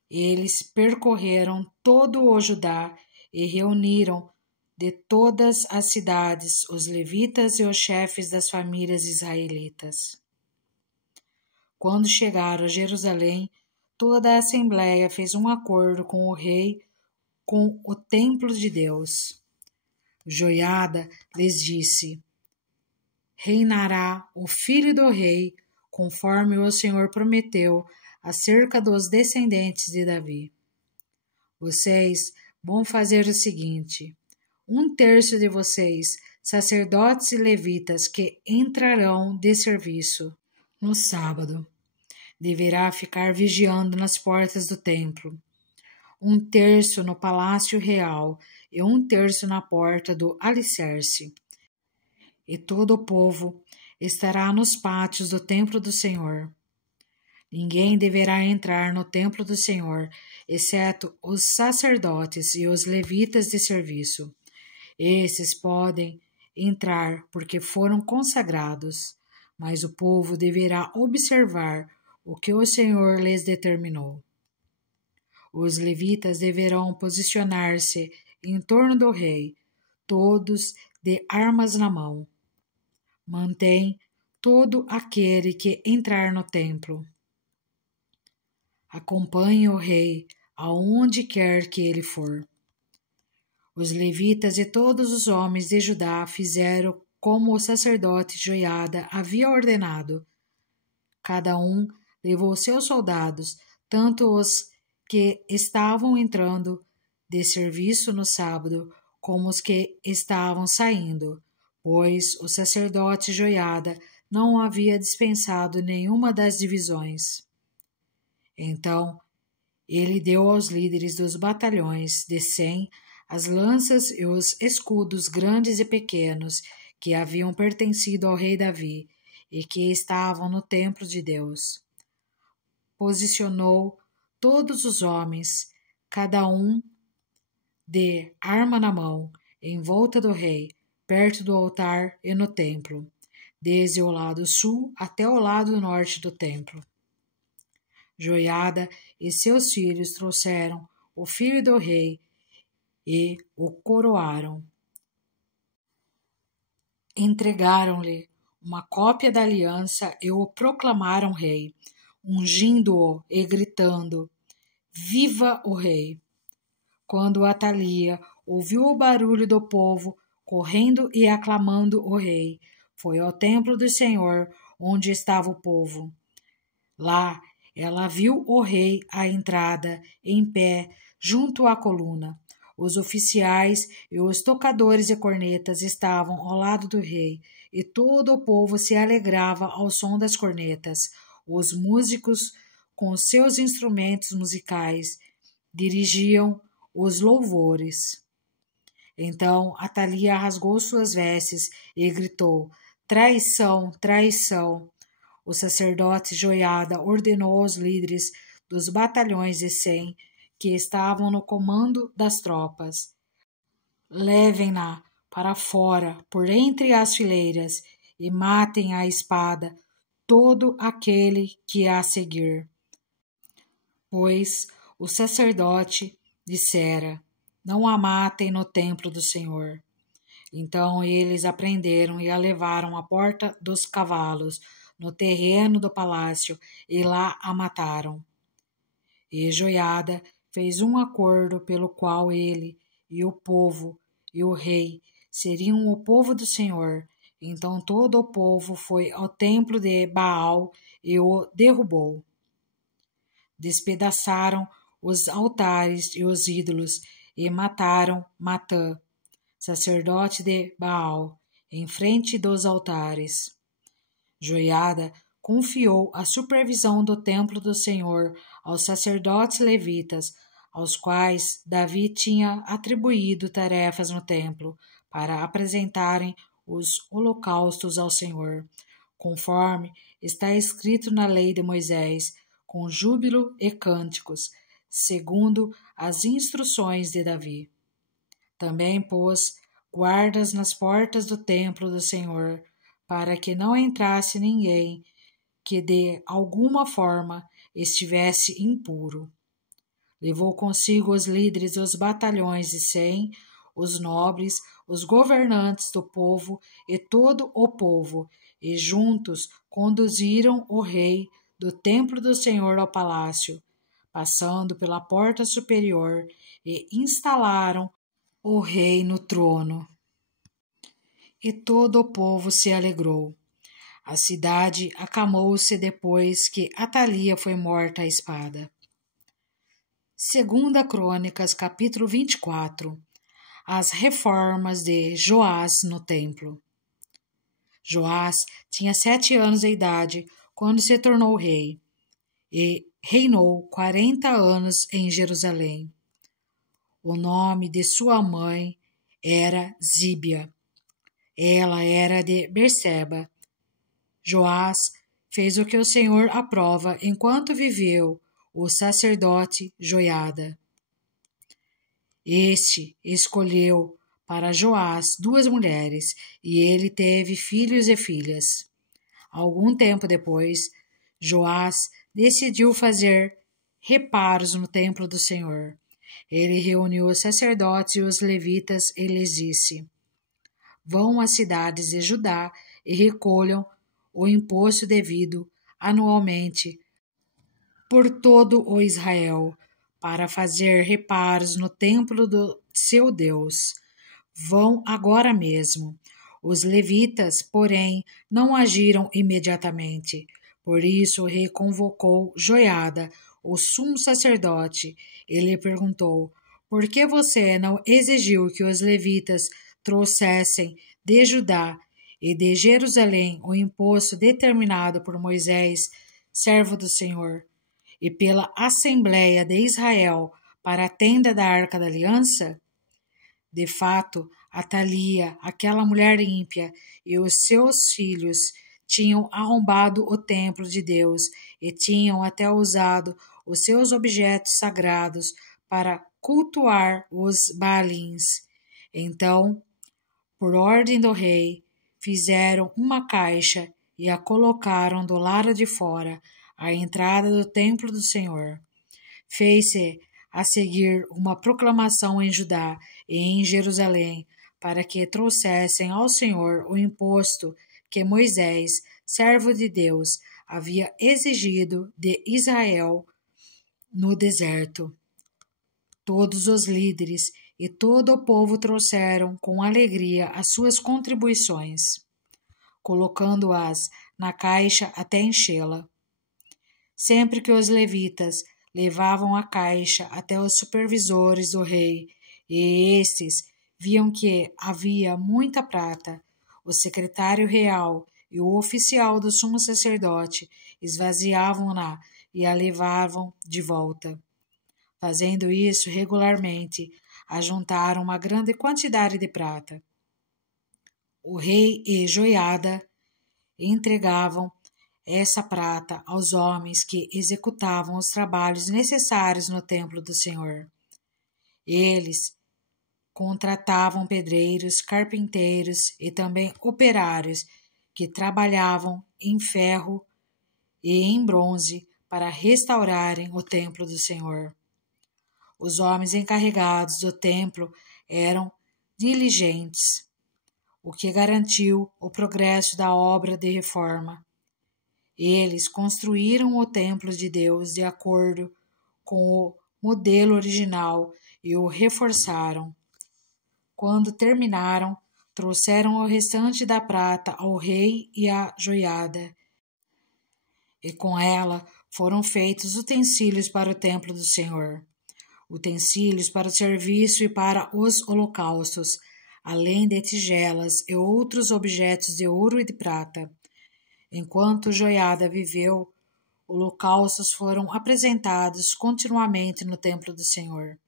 Eles percorreram todo o Judá e reuniram de todas as cidades os levitas e os chefes das famílias israelitas. Quando chegaram a Jerusalém, toda a assembleia fez um acordo com o rei, com o templo de Deus. Joiada lhes disse: reinará o filho do rei, conforme o Senhor prometeu, acerca dos descendentes de Davi. Vocês vão fazer o seguinte: 1/3 de vocês, sacerdotes e levitas que entrarão de serviço no sábado, deverá ficar vigiando nas portas do templo. 1/3 no palácio real e 1/3 na porta do alicerce. E todo o povo estará nos pátios do templo do Senhor. Ninguém deverá entrar no templo do Senhor, exceto os sacerdotes e os levitas de serviço. Esses podem entrar porque foram consagrados, mas o povo deverá observar o que o Senhor lhes determinou. Os levitas deverão posicionar-se em torno do rei, todos de armas na mão. Mantém todo aquele que entrar no templo. Acompanhe o rei aonde quer que ele for. Os levitas e todos os homens de Judá fizeram como o sacerdote Joiada havia ordenado. Cada um levou seus soldados, tanto os que estavam entrando de serviço no sábado, como os que estavam saindo, pois o sacerdote Joiada não havia dispensado nenhuma das divisões. Então, ele deu aos líderes dos batalhões de 100 as lanças e os escudos grandes e pequenos que haviam pertencido ao rei Davi e que estavam no templo de Deus. Posicionou todos os homens, cada um de arma na mão, em volta do rei, perto do altar e no templo, desde o lado sul até o lado norte do templo. Joiada e seus filhos trouxeram o filho do rei e o coroaram. Entregaram-lhe uma cópia da aliança e o proclamaram rei, ungindo-o e gritando: Viva o rei! Quando Atalia ouviu o barulho do povo correndo e aclamando o rei, foi ao templo do Senhor, onde estava o povo. Lá ela viu o rei à entrada, em pé, junto à coluna. Os oficiais e os tocadores de cornetas estavam ao lado do rei, e todo o povo se alegrava ao som das cornetas. Os músicos, com seus instrumentos musicais, dirigiam os louvores. Então Atalia rasgou suas vestes e gritou: Traição, traição! O sacerdote Joiada ordenou aos líderes dos batalhões de 100 que estavam no comando das tropas: levem-na para fora, por entre as fileiras, e matem à espada todo aquele que a seguir. Pois o sacerdote dissera: não a matem no templo do Senhor. Então eles a prenderam e a levaram à porta dos cavalos, no terreno do palácio, e lá a mataram. E Joiada fez um acordo pelo qual ele e o povo e o rei seriam o povo do Senhor. Então todo o povo foi ao templo de Baal e o derrubou. Despedaçaram os altares e os ídolos e mataram Matã, sacerdote de Baal, em frente dos altares. Joiada confiou a supervisão do templo do Senhor aos sacerdotes levitas, aos quais Davi tinha atribuído tarefas no templo para apresentarem os holocaustos ao Senhor, conforme está escrito na lei de Moisés, com júbilo e cânticos, segundo as instruções de Davi. Também pôs guardas nas portas do templo do Senhor, para que não entrasse ninguém que de alguma forma estivesse impuro. Levou consigo os líderes dos batalhões de 100, os nobres, os governantes do povo e todo o povo, e juntos conduziram o rei do templo do Senhor ao palácio, passando pela porta superior, e instalaram o rei no trono. E todo o povo se alegrou. A cidade acalmou-se depois que Atalia foi morta à espada. Segunda Crônicas, capítulo 24. As reformas de Joás no templo. Joás tinha 7 anos de idade quando se tornou rei, e reinou 40 anos em Jerusalém. O nome de sua mãe era Zíbia. Ela era de Berseba. Joás fez o que o Senhor aprova enquanto viveu o sacerdote Joiada. Este escolheu para Joás 2 mulheres, e ele teve filhos e filhas. Algum tempo depois, Joás decidiu fazer reparos no templo do Senhor. Ele reuniu os sacerdotes e os levitas e lhes disse: Vão às cidades de Judá e recolham o imposto devido anualmente por todo o Israel, para fazer reparos no templo do seu Deus. Vão agora mesmo. Os levitas, porém, não agiram imediatamente. Por isso o rei convocou Joiada, o sumo sacerdote, e lhe perguntou: Por que você não exigiu que os levitas trouxessem de Judá e de Jerusalém o imposto determinado por Moisés, servo do Senhor, e pela Assembleia de Israel para a tenda da Arca da Aliança? De fato, Atalia, aquela mulher ímpia, e os seus filhos tinham arrombado o templo de Deus e tinham até usado os seus objetos sagrados para cultuar os Baalins. Então, por ordem do rei, fizeram uma caixa e a colocaram do lado de fora, à entrada do templo do Senhor. Fez-se a seguir uma proclamação em Judá e em Jerusalém, para que trouxessem ao Senhor o imposto que Moisés, servo de Deus, havia exigido de Israel no deserto. Todos os líderes e todo o povo trouxeram com alegria as suas contribuições, colocando-as na caixa até enchê-la. Sempre que os levitas levavam a caixa até os supervisores do rei, e estes viam que havia muita prata, o secretário real e o oficial do sumo sacerdote esvaziavam-na e a levavam de volta. Fazendo isso regularmente, ajuntaram uma grande quantidade de prata. O rei e Joiada entregavam essa prata aos homens que executavam os trabalhos necessários no templo do Senhor. Eles contratavam pedreiros, carpinteiros e também operários que trabalhavam em ferro e em bronze para restaurarem o templo do Senhor. Os homens encarregados do templo eram diligentes, o que garantiu o progresso da obra de reforma. Eles construíram o templo de Deus de acordo com o modelo original e o reforçaram. Quando terminaram, trouxeram o restante da prata ao rei e à Joiada, e com ela foram feitos utensílios para o templo do Senhor, utensílios para o serviço e para os holocaustos, além de tigelas e outros objetos de ouro e de prata. Enquanto Joiada viveu, holocaustos foram apresentados continuamente no templo do Senhor.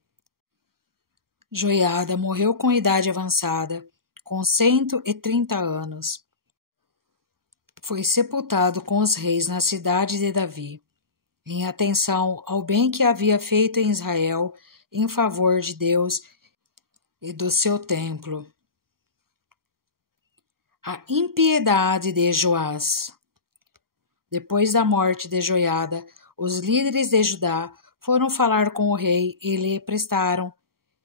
Joiada morreu com idade avançada, com 130 anos. Foi sepultado com os reis na cidade de Davi, em atenção ao bem que havia feito em Israel em favor de Deus e do seu templo. A impiedade de Joás. Depois da morte de Joiada, os líderes de Judá foram falar com o rei e lhe prestaram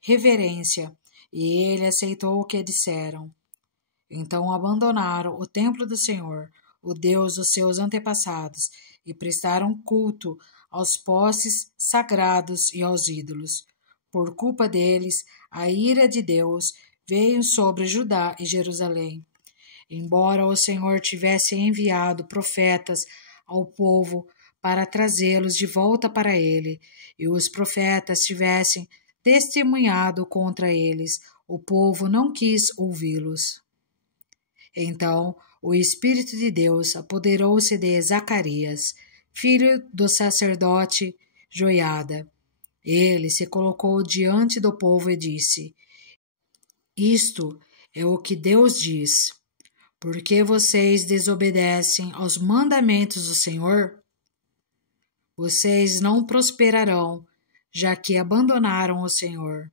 reverência, e ele aceitou o que disseram. Então abandonaram o templo do Senhor, o Deus dos seus antepassados, e prestaram culto aos postes sagrados e aos ídolos. Por culpa deles, a ira de Deus veio sobre Judá e Jerusalém. Embora o Senhor tivesse enviado profetas ao povo para trazê-los de volta para ele, e os profetas tivessem testemunhado contra eles, o povo não quis ouvi-los. Então o Espírito de Deus apoderou-se de Zacarias, filho do sacerdote Joiada. Ele se colocou diante do povo e disse: Isto é o que Deus diz. Por que vocês desobedecem aos mandamentos do Senhor? Vocês não prosperarão, já que abandonaram o Senhor.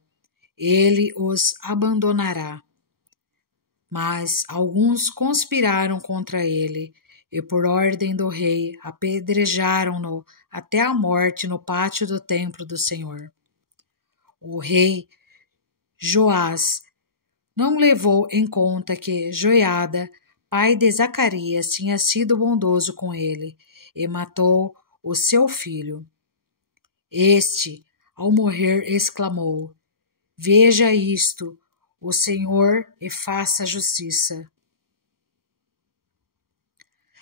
Ele os abandonará. Mas alguns conspiraram contra ele, e por ordem do rei apedrejaram-no até a morte no pátio do templo do Senhor. O rei Joás não levou em conta que Joiada, pai de Zacarias, tinha sido bondoso com ele e matou o seu filho. Este, ao morrer, exclamou: Veja isto, o Senhor, e faça justiça.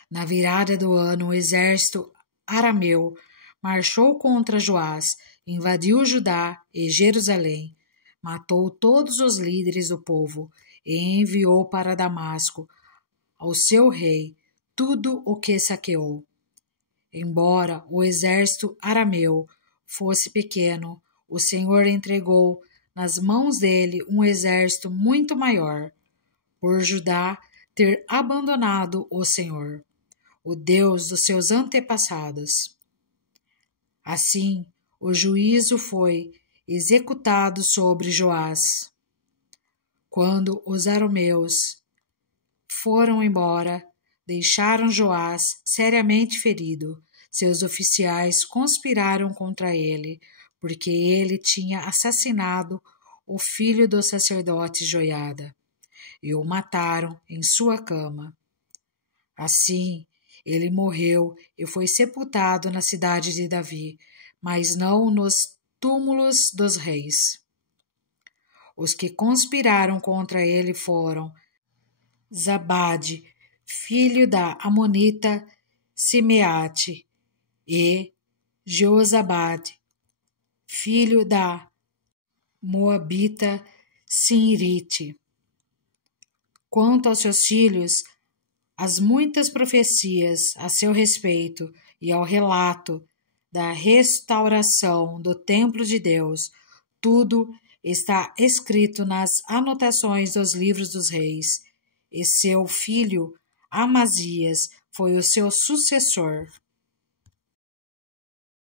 Na virada do ano, o exército arameu marchou contra Joás, invadiu Judá e Jerusalém, matou todos os líderes do povo e enviou para Damasco, ao seu rei, tudo o que saqueou. Embora o exército arameu fosse pequeno, o Senhor entregou nas mãos dele um exército muito maior, por Judá ter abandonado o Senhor, o Deus dos seus antepassados. Assim, o juízo foi executado sobre Joás. Quando os arameus foram embora, deixaram Joás seriamente ferido. Seus oficiais conspiraram contra ele, porque ele tinha assassinado o filho do sacerdote Joiada, e o mataram em sua cama. Assim, ele morreu e foi sepultado na cidade de Davi, mas não nos túmulos dos reis. Os que conspiraram contra ele foram Zabade, filho da amonita Simeate, e Jeozabade, filho da moabita Sinrite. Quanto aos seus filhos, as muitas profecias a seu respeito e ao relato da restauração do templo de Deus, tudo está escrito nas anotações dos livros dos reis, e seu filho Amazias foi o seu sucessor.